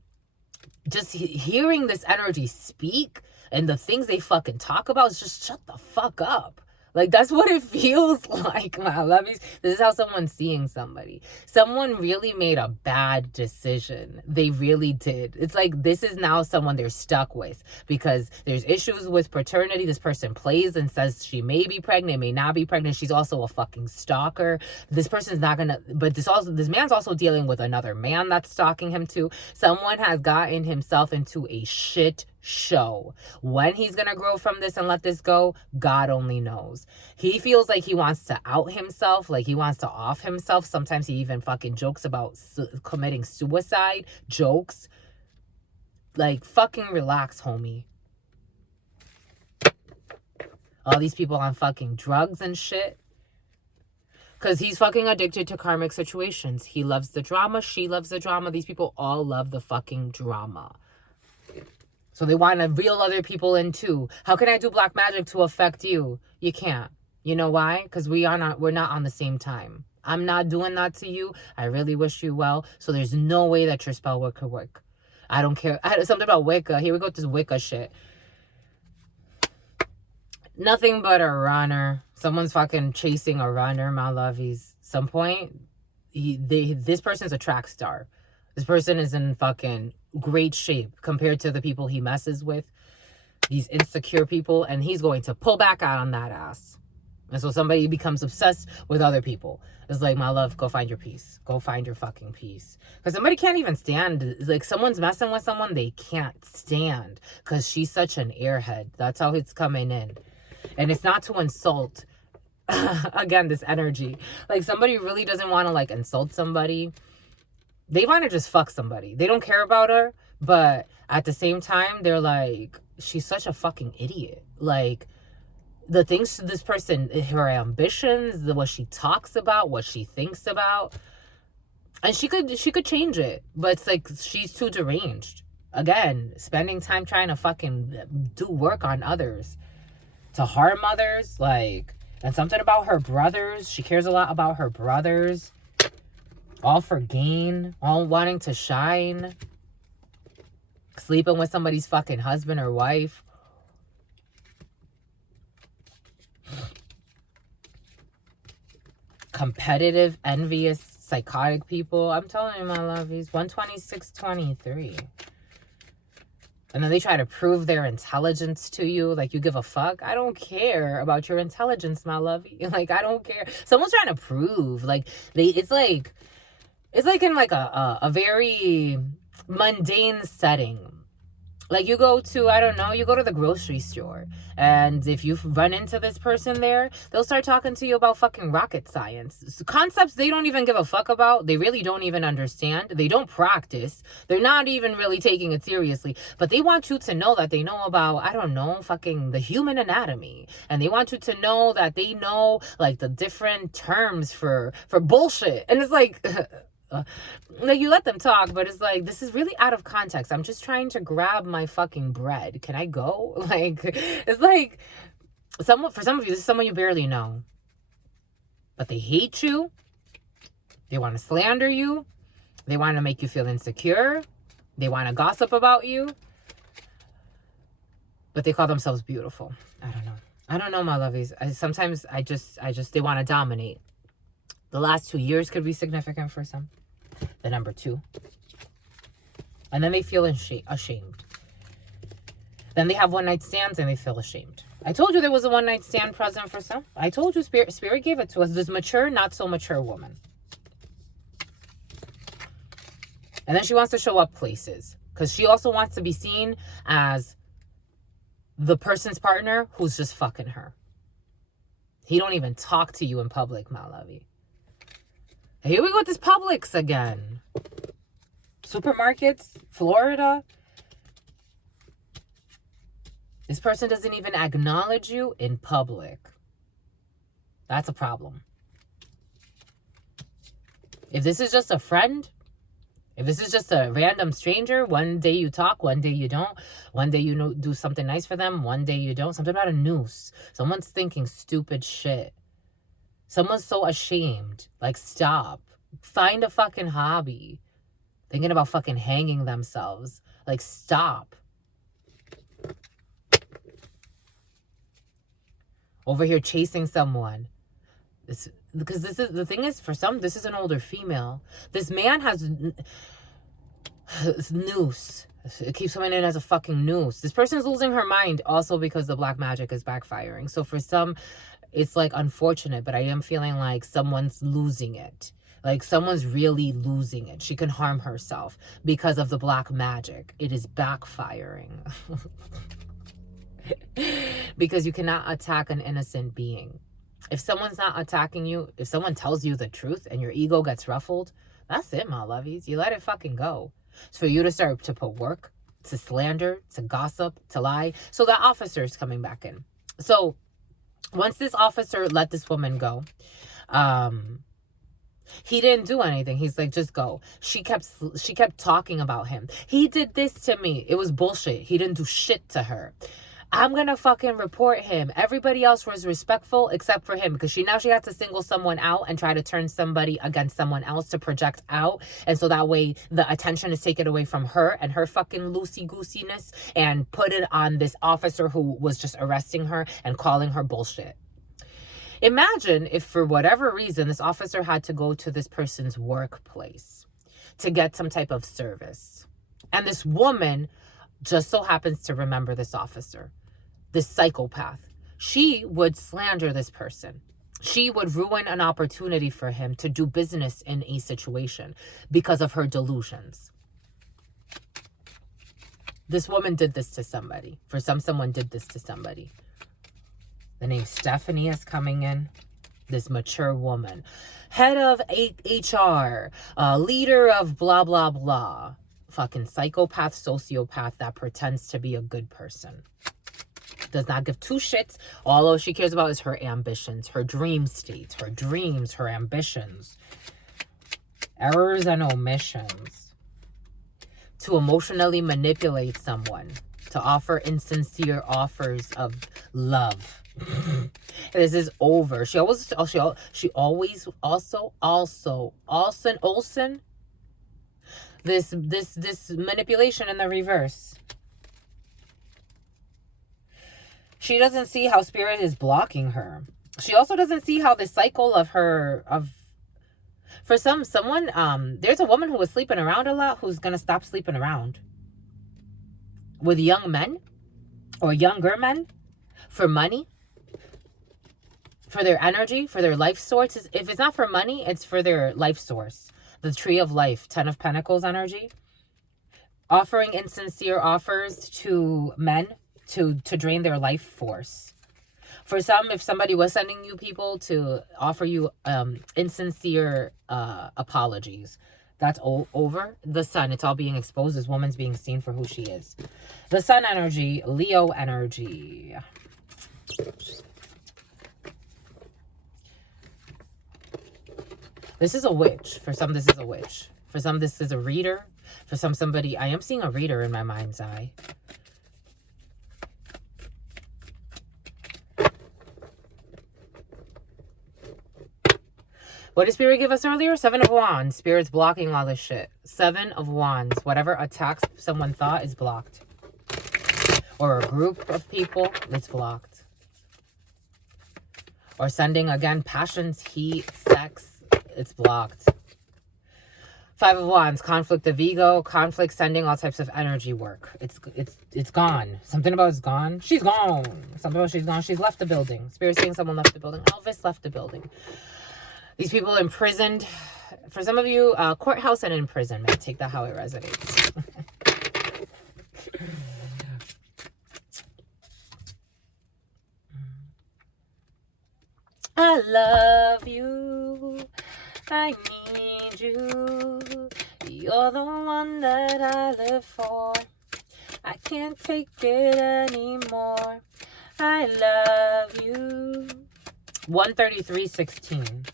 just hearing this energy speak and the things they fucking talk about is just shut the fuck up. Like, that's what it feels like, my lovies. This is how someone's seeing somebody. Someone really made a bad decision. They really did. It's like, this is now someone they're stuck with because there's issues with paternity. This person plays and says she may be pregnant, may not be pregnant. She's also a fucking stalker. This person's not gonna, but this man's also dealing with another man that's stalking him too. Someone has gotten himself into a shit show. When he's gonna grow from this and let this go, God only knows. He feels like he wants to out himself, like he wants to off himself. Sometimes he even fucking jokes about committing suicide. Jokes. Like, fucking relax, homie. All these people on fucking drugs and shit. Because he's fucking addicted to karmic situations. He loves the drama. She loves the drama. These people all love the fucking drama. So they want to reel other people in too. How can I do black magic to affect you? You can't. You know why? Because we're not on the same time. I'm not doing that to you. I really wish you well. So there's no way that your spell could work. I don't care. Something about Wicca. Here we go with this Wicca shit. Nothing but a runner. Someone's fucking chasing a runner, my lovies. Some point, this person's a track star. This person is in fucking great shape compared to the people he messes with. These insecure people. And he's going to pull back out on that ass. And so somebody becomes obsessed with other people. It's like, my love, go find your peace. Go find your fucking peace. Because somebody can't even stand. It's like someone's messing with someone they can't stand. Because she's such an airhead. That's how it's coming in. And it's not to insult, again, this energy. Like, somebody really doesn't want to, like, insult somebody. They want to just fuck somebody. They don't care about her. But at the same time, they're like, she's such a fucking idiot. Like, the things this person, her ambitions, what she talks about, what she thinks about. And she could change it. But it's like, she's too deranged. Again, spending time trying to fucking do work on others. To harm others, like, and something about her brothers. She cares a lot about her brothers. All for gain. All wanting to shine. Sleeping with somebody's fucking husband or wife. Competitive, envious, psychotic people. I'm telling you, my lovies. 12623. And then they try to prove their intelligence to you. Like, you give a fuck. I don't care about your intelligence, my love. Like, I don't care. Someone's trying to prove. Like, it's like in like a very mundane setting. Like, you go to, I don't know, you go to the grocery store. And if you run into this person there, they'll start talking to you about fucking rocket science. Concepts they don't even give a fuck about. They really don't even understand. They don't practice. They're not even really taking it seriously. But they want you to know that they know about, I don't know, fucking the human anatomy. And they want you to know that they know, like, the different terms for bullshit. And it's like... like, you let them talk, but it's like, this is really out of context. I'm just trying to grab my fucking bread. Can I go? Like, it's like, for some of you, this is someone you barely know. But they hate you. They want to slander you. They want to make you feel insecure. They want to gossip about you. But they call themselves beautiful. I don't know, my lovies. Sometimes I just, they want to dominate. The last 2 years could be significant for some. The number 2. And then they feel ashamed. Then they have one-night stands and they feel ashamed. I told you there was a one-night stand present for some. I told you Spirit gave it to us. This mature, not so mature woman. And then she wants to show up places. Because she also wants to be seen as the person's partner who's just fucking her. He don't even talk to you in public, my lovey. Here we go with this Publix again. Supermarkets, Florida. This person doesn't even acknowledge you in public. That's a problem. If this is just a friend, if this is just a random stranger, one day you talk, one day you don't. One day you do something nice for them, one day you don't. Something about a noose. Someone's thinking stupid shit. Someone's so ashamed. Like, stop. Find a fucking hobby. Thinking about fucking hanging themselves. Like, stop. Over here chasing someone. Because this is, the thing is, for some, this is an older female. This man has noose. It keeps coming in as a fucking noose. This person is losing her mind also because the black magic is backfiring. So for some, it's like unfortunate, but I am feeling like someone's losing it. Like someone's really losing it. She can harm herself because of the black magic. It is backfiring. Because you cannot attack an innocent being. If someone's not attacking you, if someone tells you the truth and your ego gets ruffled, that's it, my lovies. You let it fucking go. It's for you to start to put work, to slander, to gossip, to lie. So that officer is coming back in. So once this officer let this woman go, He didn't do anything. He's like, just go. She kept talking about him. He did this to me. It was bullshit. He didn't do shit to her. I'm gonna fucking report him. Everybody else was respectful except for him, because she had to single someone out and try to turn somebody against someone else to project out. And so that way the attention is taken away from her and her fucking loosey-goosiness and put it on this officer who was just arresting her and calling her bullshit. Imagine if for whatever reason this officer had to go to this person's workplace to get some type of service. And this woman just so happens to remember this officer, this psychopath. She would slander this person. She would ruin an opportunity for him to do business in a situation because of her delusions. This woman did this to somebody. Someone did this to somebody. The name Stephanie is coming in. This mature woman. Head of HR. Leader of blah, blah, blah. Fucking psychopath, sociopath that pretends to be a good person. Does not give two shits. All she cares about is her ambitions, her dream states, her dreams, her ambitions. Errors and omissions. To emotionally manipulate someone. To offer insincere offers of love. This is over. She always Olsen. This manipulation in the reverse. She doesn't see how spirit is blocking her. She also doesn't see how the cycle for someone, there's a woman who was sleeping around a lot who's gonna stop sleeping around with young men or younger men for money, for their energy, for their life source. If it's not for money, it's for their life source. The Tree of Life, 10 of Pentacles energy. Offering insincere offers to men to drain their life force. For some, if somebody was sending you people to offer you insincere apologies, that's over. The Sun, it's all being exposed. This woman's being seen for who she is. The Sun energy, Leo energy. This is a witch. For some, this is a witch. For some, this is a reader. For some, somebody... I am seeing a reader in my mind's eye. What did Spirit give us earlier? 7 of Wands. Spirit's blocking all this shit. 7 of Wands. Whatever attacks someone thought is blocked. Or a group of people, it's blocked. Or sending, again, passions, heat, sex... It's blocked. 5 of Wands, conflict of ego, conflict, sending all types of energy work. It's gone. Something about it's gone. She's gone. Something about she's gone. She's left the building. Spirit saying someone left the building. Elvis left the building. These people imprisoned. For some of you, courthouse and imprisonment. Take that how it resonates. I love you. I need you. You're the one that I live for. I can't take it anymore. I love you. 133:16.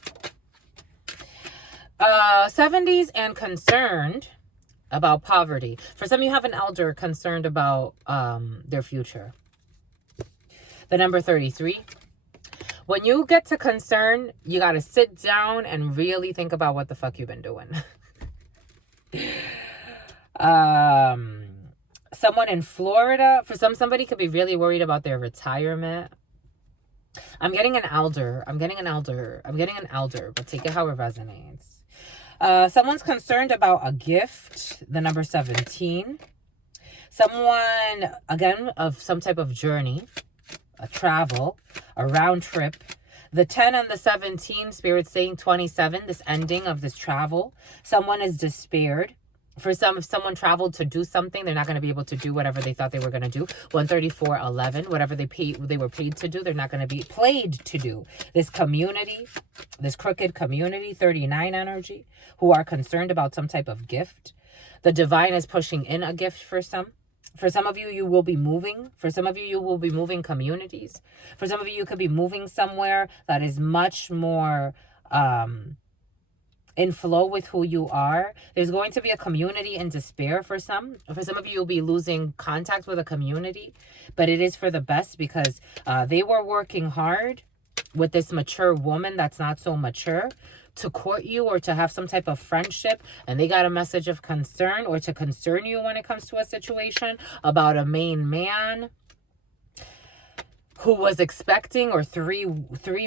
70s and concerned about poverty. For some, you have an elder concerned about their future. The number 33. When you get to concern, you got to sit down and really think about what the fuck you've been doing. Someone in Florida, for somebody could be really worried about their retirement. I'm getting an elder, but take it how it resonates. Someone's concerned about a gift, the number 17. Someone, again, of some type of journey. A travel, a round trip. The 10 and the 17, Spirit saying 27, this ending of this travel. Someone is despaired. For some, if someone traveled to do something, they're not going to be able to do whatever they thought they were going to do. 134:11, whatever they were paid to do, they're not going to be played to do. This community, this crooked community, 39 energy, who are concerned about some type of gift. The divine is pushing in a gift for some. For some of you, you will be moving. For some of you, you will be moving communities. For some of you, you could be moving somewhere that is much more in flow with who you are. There's going to be a community in despair for some. For some of you, you'll be losing contact with a community, but it is for the best because they were working hard with this mature woman that's not so mature to court you or to have some type of friendship, and they got a message of concern or to concern you when it comes to a situation about a main man who was expecting, or 3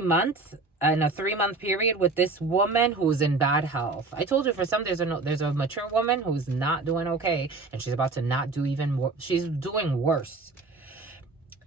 months in a 3-month period with this woman who's in bad health. I told you, for some, there's a mature woman who's not doing okay, and she's about to not do even more. She's doing worse.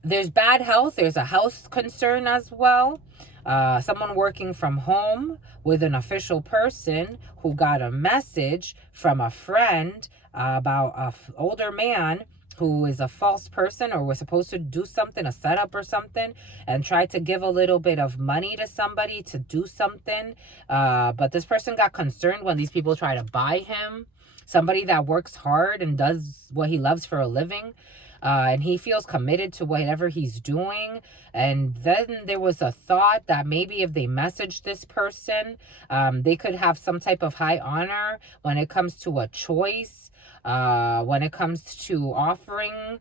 There's bad health. There's a health concern as well. Someone working from home with an official person who got a message from a friend about an older man who is a false person or was supposed to do something, a setup or something, and tried to give a little bit of money to somebody to do something. But this person got concerned when these people try to buy him. Somebody that works hard and does what he loves for a living. And he feels committed to whatever he's doing. And then there was a thought that maybe if they messaged this person, they could have some type of high honor when it comes to a choice, when it comes to offering.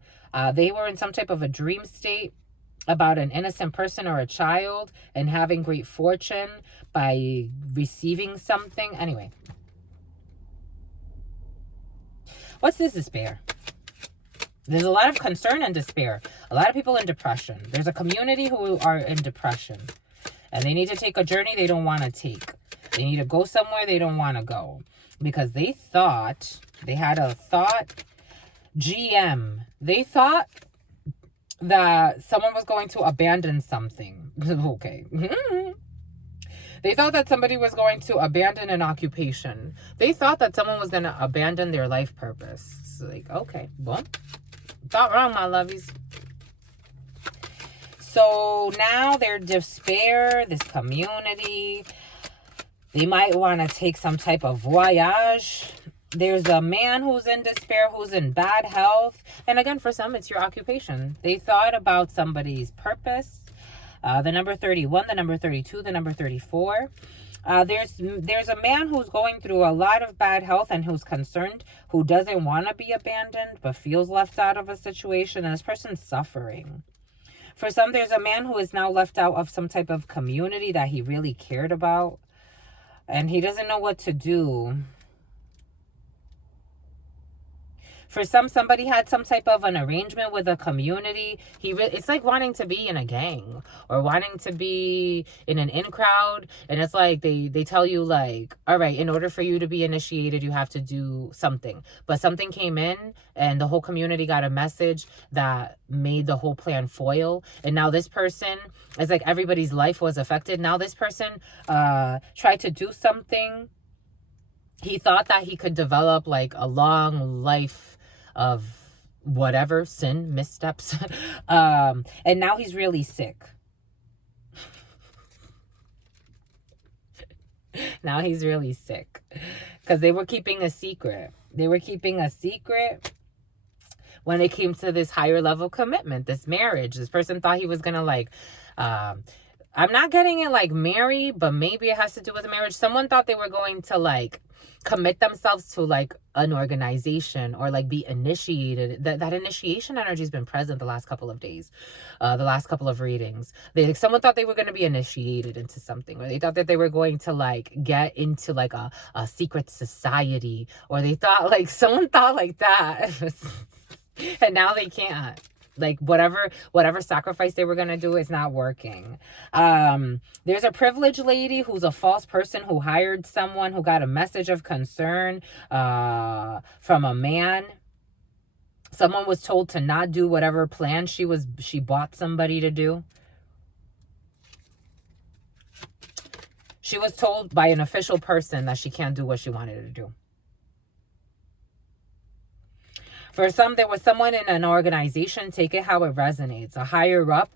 They were in some type of a dream state about an innocent person or a child and having great fortune by receiving something. Anyway, what's this despair? There's a lot of concern and despair. A lot of people in depression. There's a community who are in depression. And they need to take a journey they don't want to take. They need to go somewhere they don't want to go. Because they thought, they had a thought, GM. They thought that someone was going to abandon something. Okay. They thought that somebody was going to abandon an occupation. They thought that someone was going to abandon their life purpose. It's like, okay, well, thought wrong, my lovies. So now their despair, this community, they might want to take some type of voyage. There's a man who's in despair, who's in bad health. And again, for some, it's your occupation. They thought about somebody's purpose. The number 31, the number 32, the number 34. There's a man who's going through a lot of bad health and who's concerned, who doesn't want to be abandoned but feels left out of a situation, and this person's suffering. For some, there's a man who is now left out of some type of community that he really cared about, and he doesn't know what to do. For some, somebody had some type of an arrangement with a community. It's like wanting to be in a gang or wanting to be in an in crowd. And it's like they tell you like, all right, in order for you to be initiated, you have to do something. But something came in and the whole community got a message that made the whole plan foil. And now this person, it's like everybody's life was affected. Now this person tried to do something. He thought that he could develop like a long life of whatever, sin, missteps. And now he's really sick. Now he's really sick. Because they were keeping a secret. They were keeping a secret when it came to this higher level commitment, this marriage. This person thought he was going to like... I'm not getting it like marry, but maybe it has to do with marriage. Someone thought they were going to like commit themselves to like an organization or like be initiated. That initiation energy has been present the last couple of days, the last couple of readings. Someone thought they were going to be initiated into something, or they thought that they were going to like get into like a secret society, or they thought like someone thought like that. And now they can't. Like whatever sacrifice they were going to do is not working. There's a privileged lady who's a false person who hired someone who got a message of concern from a man. Someone was told to not do whatever plan she bought somebody to do. She was told by an official person that she can't do what she wanted to do. For some, there was someone in an organization, take it how it resonates, a higher up,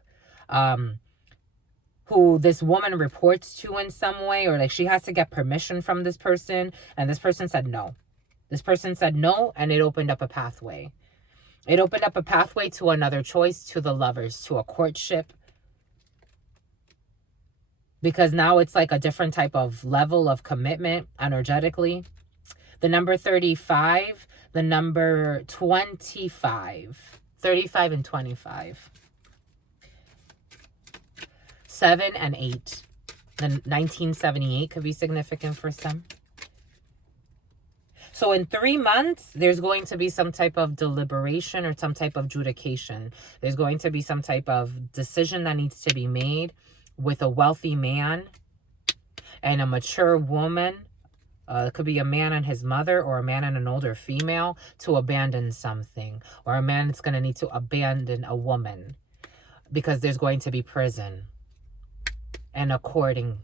who this woman reports to in some way, or like she has to get permission from this person, and this person said no. This person said no, and it opened up a pathway. It opened up a pathway to another choice, to the lovers, to a courtship. because now it's like a different type of level of commitment energetically. The number 35, the number 25, 35 and 25, 7 and 8. Then 1978 could be significant for some. So in 3 months, there's going to be some type of deliberation or some type of adjudication. There's going to be some type of decision that needs to be made with a wealthy man and a mature woman. It could be a man and his mother, or a man and an older female, to abandon something. Or a man that's going to need to abandon a woman because there's going to be prison and a courting.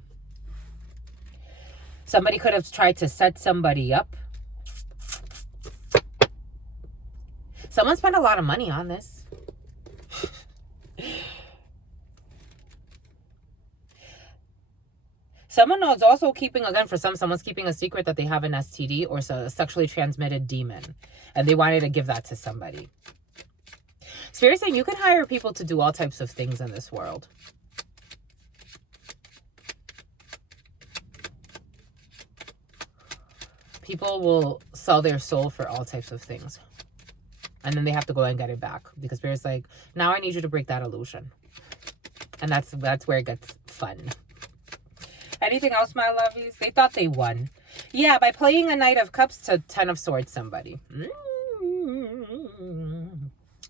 Somebody could have tried to set somebody up. Someone spent a lot of money on this. Someone is also keeping, again, for someone's keeping a secret that they have an STD or a sexually transmitted demon. And they wanted to give that to somebody. Spirit saying you can hire people to do all types of things in this world. People will sell their soul for all types of things. And then they have to go and get it back. Because Spirit's like, now I need you to break that illusion. And that's where it gets fun. Anything else, my lovies? They thought they won. Yeah, by playing a Knight of Cups to 10 of Swords somebody. And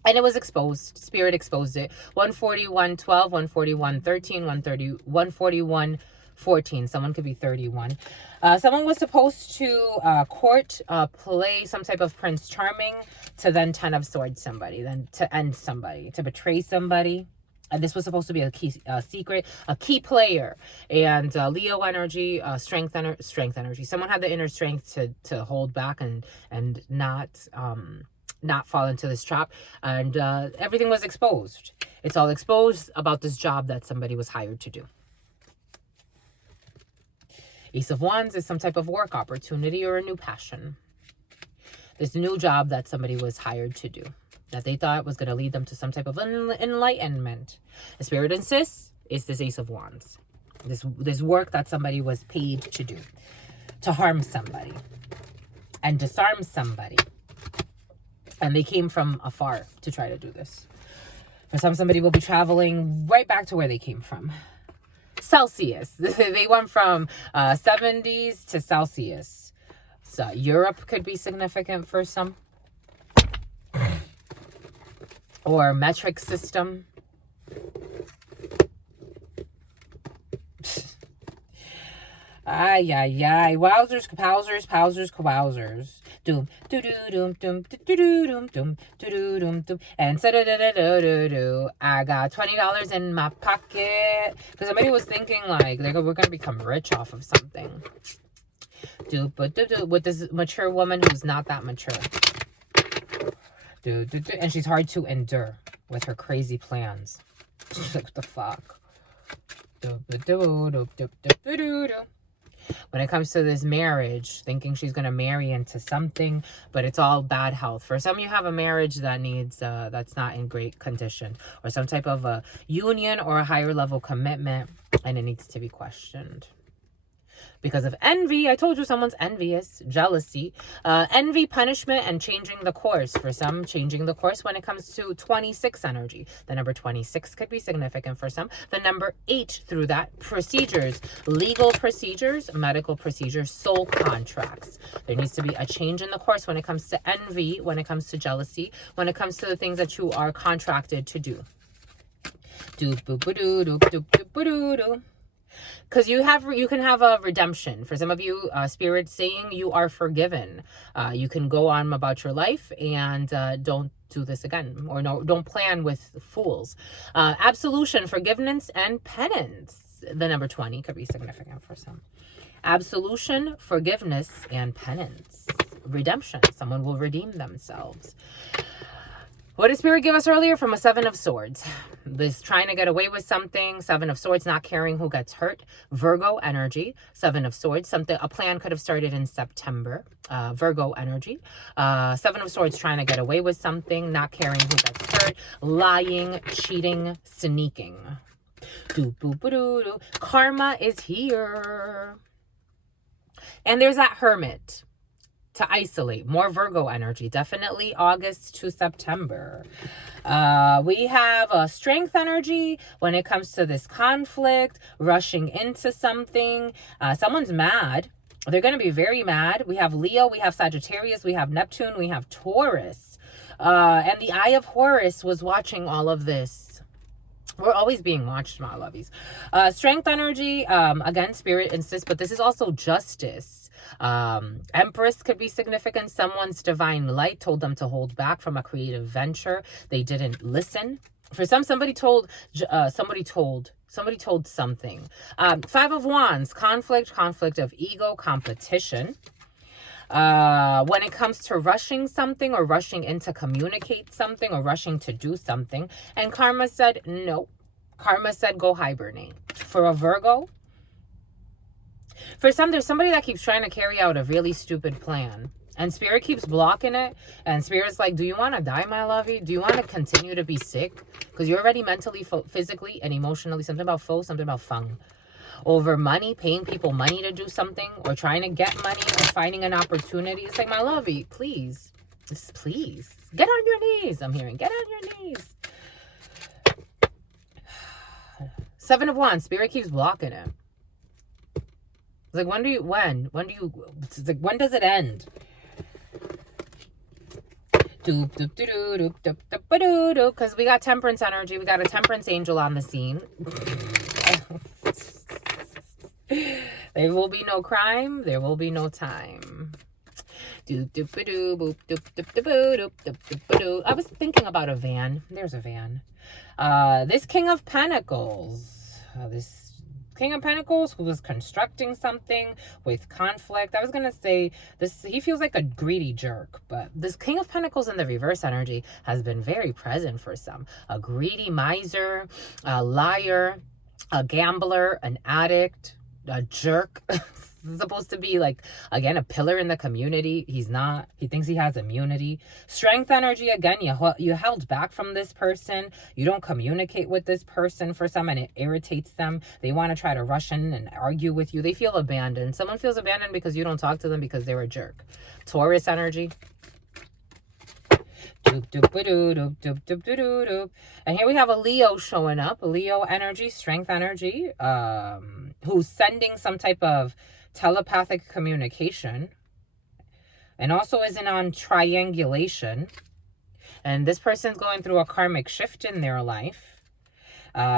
it was exposed. Spirit exposed it. 141, 12, 141, 13, 130, 141, 14. Someone could be 31. Someone was supposed to play some type of Prince Charming to then 10 of Swords somebody, then to end somebody, to betray somebody. And this was supposed to be a key secret, a key player. And Leo energy, strength energy. Someone had the inner strength to hold back and not fall into this trap. And everything was exposed. It's all exposed about this job that somebody was hired to do. Ace of Wands is some type of work opportunity or a new passion. This new job that somebody was hired to do, that they thought was going to lead them to some type of enlightenment. The Spirit insists is this Ace of Wands. This work that somebody was paid to do, to harm somebody and disarm somebody. And they came from afar to try to do this. For some, somebody will be traveling right back to where they came from. Celsius. They went from 70s to Celsius. So Europe could be significant for some. Or metric system. Ay, ay, ay. Wowzers, kapowzers, powzers, kawowzers. Doom, doo doo doom, doom, doo doo doom, doom, doo doo doom, doom. And so do. I got $20 in my pocket. Because somebody was thinking like we're gonna become rich off of something. With this mature woman who's not that mature. And she's hard to endure with her crazy plans. She's like, what the fuck? When it comes to this marriage, thinking she's going to marry into something, but it's all bad health. For some, you have a marriage that needs, that's not in great condition, or some type of a union or a higher level commitment, and it needs to be questioned. Because of envy, I told you someone's envious, jealousy, envy, punishment, and changing the course. For some, changing the course when it comes to 26 energy. The number 26 could be significant for some. The number 8 through that, procedures, legal procedures, medical procedures, soul contracts. There needs to be a change in the course when it comes to envy, when it comes to jealousy, when it comes to the things that you are contracted to do. Because you can have a redemption. For some of you, Spirit saying you are forgiven. You can go on about your life and don't do this again. Or no, don't plan with fools. Absolution, forgiveness, and penance. The number 20 could be significant for some. Absolution, forgiveness, and penance. Redemption. Someone will redeem themselves. What did Spirit give us earlier? From a 7 of Swords. This trying to get away with something. 7 of Swords, not caring who gets hurt. Virgo energy. 7 of Swords. A plan could have started in September. Virgo energy. 7 of Swords, trying to get away with something. Not caring who gets hurt. Lying, cheating, sneaking. Karma is here. And there's that Hermit to isolate. More Virgo energy. Definitely August to September. We have a strength energy when it comes to this conflict, rushing into something. Someone's mad. They're going to be very mad. We have Leo, we have Sagittarius, we have Neptune, we have Taurus. And the Eye of Horus was watching all of this. We're always being watched, my lovies. Strength energy, again, spirit insists, but this is also justice. Empress could be significant. Someone's divine light told them to hold back from a creative venture. They didn't listen. For some, somebody told something. Five of Wands, conflict of ego, competition. When it comes to rushing something or rushing in to communicate something or rushing to do something. And Karma said, no. Karma said, go hibernate. For a Virgo, for some, there's somebody that keeps trying to carry out a really stupid plan. And Spirit keeps blocking it. And Spirit's like, do you want to die, my lovey? Do you want to continue to be sick? Because you're already mentally, physically, and emotionally, something about something about feng. Over money, paying people money to do something, or trying to get money, or finding an opportunity. It's like, my lovey, please, just please, get on your knees. I'm hearing, get on your knees. Seven of Wands, Spirit keeps blocking it. It's like, when does it end? Because we got Temperance energy. We got a Temperance angel on the scene. There will be no crime. There will be no time. I was thinking about a van. There's a van. This King of Pentacles. This King of Pentacles who was constructing something with conflict. I was going to say this. He feels like a greedy jerk, but this King of Pentacles in the reverse energy has been very present for some. A greedy miser, a liar, a gambler, an addict, a jerk. Supposed to be like, again, a pillar in the community. He's not. He thinks he has immunity. Strength energy, again, you held back from this person. You don't communicate with this person for some, and it irritates them. They want to try to rush in and argue with you. They feel abandoned. Someone feels abandoned because you don't talk to them because they're a jerk. Taurus energy. And here we have a Leo showing up. Leo energy, strength energy, who's sending some type of telepathic communication, and also isn't on triangulation. And this person's going through a karmic shift in their life.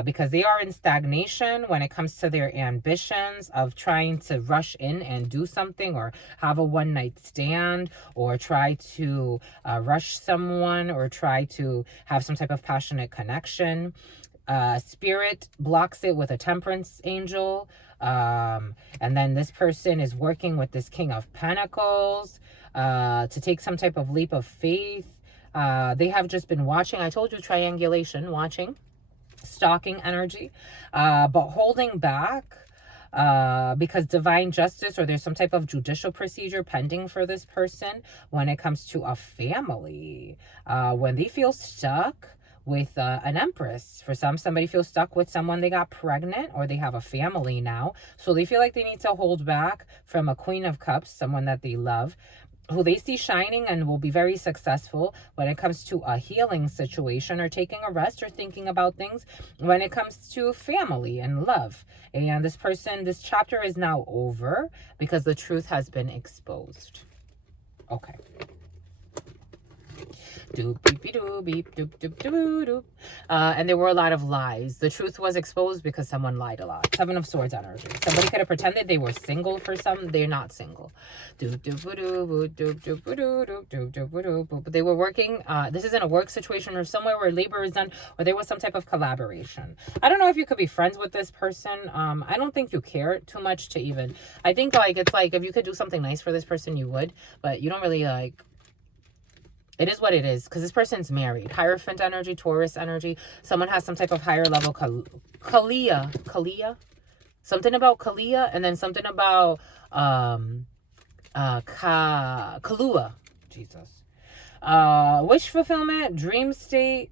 Because they are in stagnation when it comes to their ambitions of trying to rush in and do something, or have a one-night stand, or try to rush someone, or try to have some type of passionate connection. Spirit blocks it with a Temperance angel. And then this person is working with this King of Pentacles to take some type of leap of faith. They have just been watching. I told you, triangulation, watching. Stalking energy, but holding back because divine justice, or there's some type of judicial procedure pending for this person when it comes to a family. When they feel stuck with an Empress. For some, somebody feels stuck with someone they got pregnant, or they have a family now. So they feel like they need to hold back from a Queen of Cups, someone that they love, who they see shining and will be very successful when it comes to a healing situation, or taking a rest, or thinking about things when it comes to family and love. And this person, this chapter is now over because the truth has been exposed. Okay. And there were a lot of lies. The truth was exposed because someone lied a lot. Seven of Swords energy. Somebody could have pretended they were single for some. They're not single. But they were working. This isn't a work situation or somewhere where labor is done, or there was some type of collaboration. I don't know if you could be friends with this person. I don't think you care too much to even. I think like it's like if you could do something nice for this person, you would, but you don't really like. It is what it is, because this person's married. Hierophant energy, Taurus energy. Someone has some type of higher level Kalia. Something about Kalia, and then something about Kalua. Jesus. Wish fulfillment, dream state.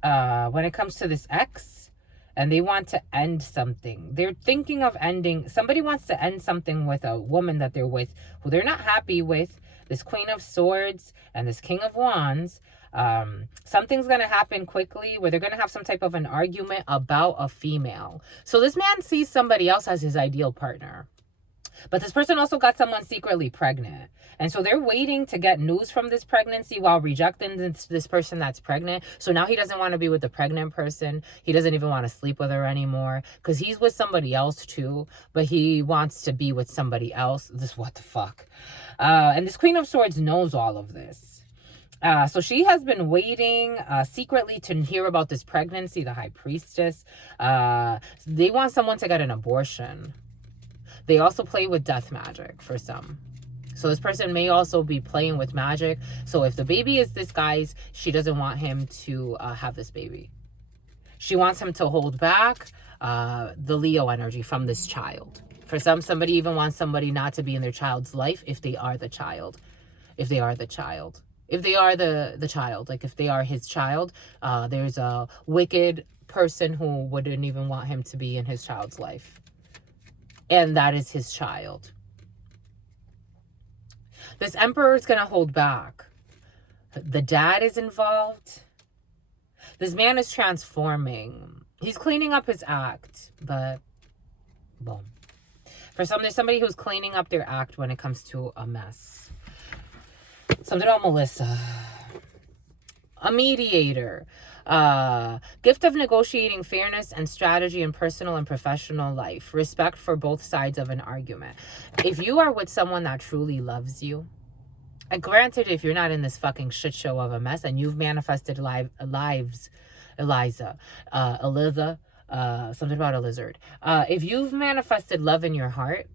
When it comes to this X, and they want to end something. They're thinking of ending. Somebody wants to end something with a woman that they're with who they're not happy with. This Queen of Swords and this King of Wands. Something's going to happen quickly where they're going to have some type of an argument about a female. So this man sees somebody else as his ideal partner. But this person also got someone secretly pregnant. And so they're waiting to get news from this pregnancy while rejecting this person that's pregnant. So now he doesn't want to be with the pregnant person. He doesn't even want to sleep with her anymore because he's with somebody else too. But he wants to be with somebody else. What the fuck? And this Queen of Swords knows all of this. So she has been waiting secretly to hear about this pregnancy, the High Priestess. They want someone to get an abortion. They also play with death magic for some. So this person may also be playing with magic. So if the baby is this guy's, she doesn't want him to have this baby. She wants him to hold back the Leo energy from this child. For some, somebody even wants somebody not to be in their child's life if they are the child. If they are the child. If they are the child. Like if they are his child, there's a wicked person who wouldn't even want him to be in his child's life. And that is his child. This Emperor is going to hold back. The dad is involved. This man is transforming. He's cleaning up his act. But, boom. For some, there's somebody who's cleaning up their act when it comes to a mess. Something about Melissa. A mediator. Gift of negotiating fairness and strategy in personal and professional life. Respect for both sides of an argument. If you are with someone that truly loves you, and granted, if you're not in this fucking shit show of a mess and you've manifested lives, something about a lizard. If you've manifested love in your heart,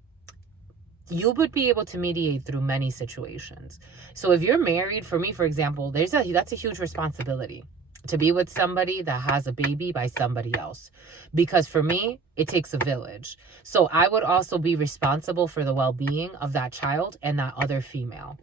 you would be able to mediate through many situations. So if you're married, for me, for example, that's a huge responsibility. To be with somebody that has a baby by somebody else. Because for me, it takes a village. So I would also be responsible for the well-being of that child and that other female.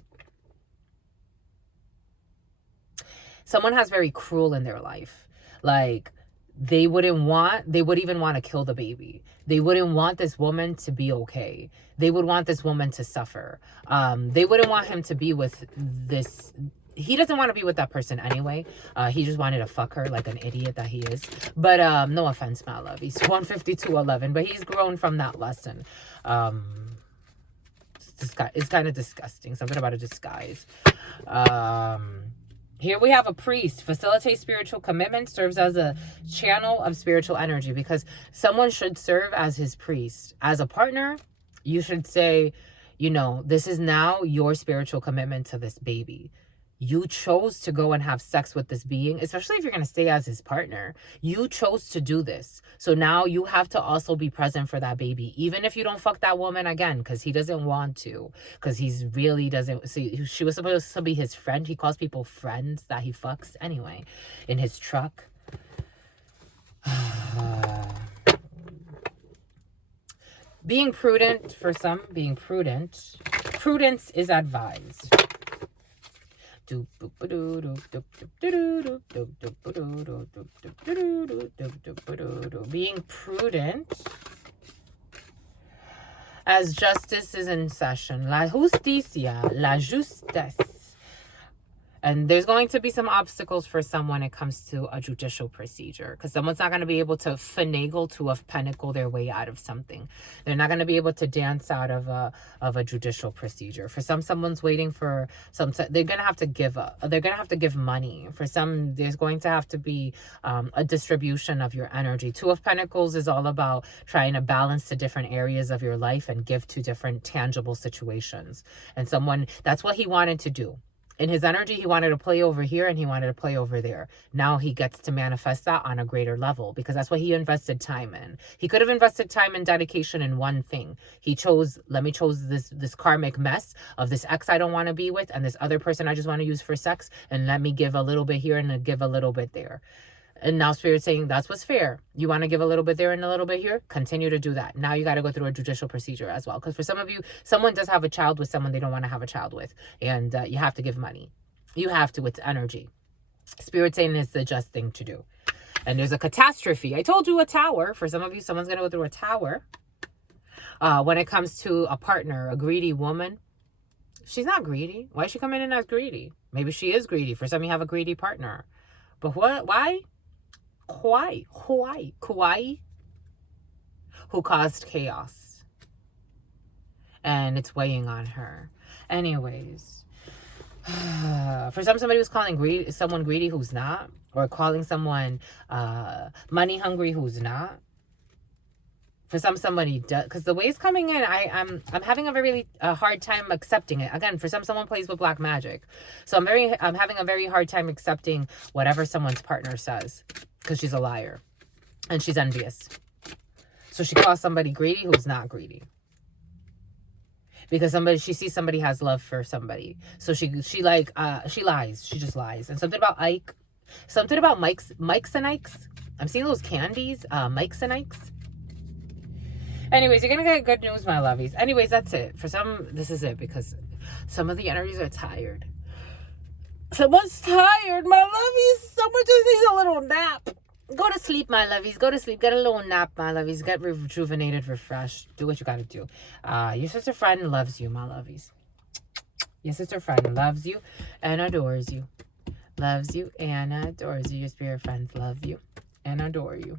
Someone has very cruel in their life. Like, they would even want to kill the baby. They wouldn't want this woman to be okay. They would want this woman to suffer. They wouldn't want him to be with this. He doesn't want to be with that person anyway. He just wanted to fuck her like an idiot that he is. But no offense, my love. He's 152.11, but he's grown from that lesson. It's kind of disgusting. Something about a disguise. Here we have a priest. Facilitates spiritual commitment. Serves as a channel of spiritual energy. Because someone should serve as his priest. As a partner, you should say, this is now your spiritual commitment to this baby. You chose to go and have sex with this being, especially if you're going to stay as his partner. You chose to do this. So now you have to also be present for that baby. Even if you don't fuck that woman again, because he doesn't want to. Because he's really doesn't. See, she was supposed to be his friend. He calls people friends that he fucks anyway. In his truck. Being prudent, for some, prudence is advised. Being prudent as justice is in session. La justicia, la justesse. And there's going to be some obstacles for some when it comes to a judicial procedure. Because someone's not going to be able to finagle to a pentacle their way out of something. They're not going to be able to dance out of a judicial procedure. For some, someone's waiting for they're going to have to give up. They're going to have to give money. For some, there's going to have to be a distribution of your energy. Two of Pentacles is all about trying to balance the different areas of your life and give to different tangible situations. And that's what he wanted to do. In his energy, he wanted to play over here and he wanted to play over there. Now he gets to manifest that on a greater level because that's what he invested time in. He could have invested time and dedication in one thing. He chose this karmic mess of this ex I don't want to be with and this other person I just want to use for sex, and let me give a little bit here and give a little bit there. And now Spirit's saying that's what's fair. You want to give a little bit there and a little bit here? Continue to do that. Now you got to go through a judicial procedure as well. Because for some of you, someone does have a child with someone they don't want to have a child with. And you have to give money. You have to. It's energy. Spirit's saying it's the just thing to do. And there's a catastrophe. I told you, a tower. For some of you, someone's going to go through a tower. When it comes to a partner, a greedy woman, she's not greedy. Why is she coming in as greedy? Maybe she is greedy. For some, you have a greedy partner. But what? Why? Kauai, who caused chaos. And it's weighing on her. Anyways. For somebody who's calling someone greedy who's not. Or calling someone money hungry who's not. For somebody does, because the way it's coming in, I'm having a very hard time accepting it. Again, for someone plays with black magic, so I'm having a very hard time accepting whatever someone's partner says, because she's a liar, and she's envious. So she calls somebody greedy who's not greedy, because she sees somebody has love for somebody, so she lies. She just lies. And something about Mike's and Ike's. I'm seeing those candies, Mike's and Ike's. Anyways, you're going to get good news, my lovies. Anyways, that's it. For some, this is it, because some of the energies are tired. Someone's tired, my lovies. Someone just needs a little nap. Go to sleep, my lovies. Go to sleep. Get a little nap, my lovies. Get rejuvenated, refreshed. Do what you got to do. Your sister friend loves you, my lovies. Your sister friend loves you and adores you. Loves you and adores you. Your spirit friends love you and adore you.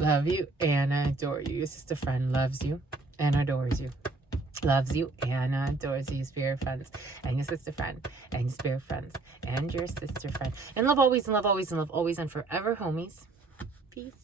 Love you and adore you. Your sister friend loves you and adores you. Loves you and adores you. Your spirit friends and your sister friend and your spirit friends and your sister friend. And love always and love always and love always and forever, homies. Peace.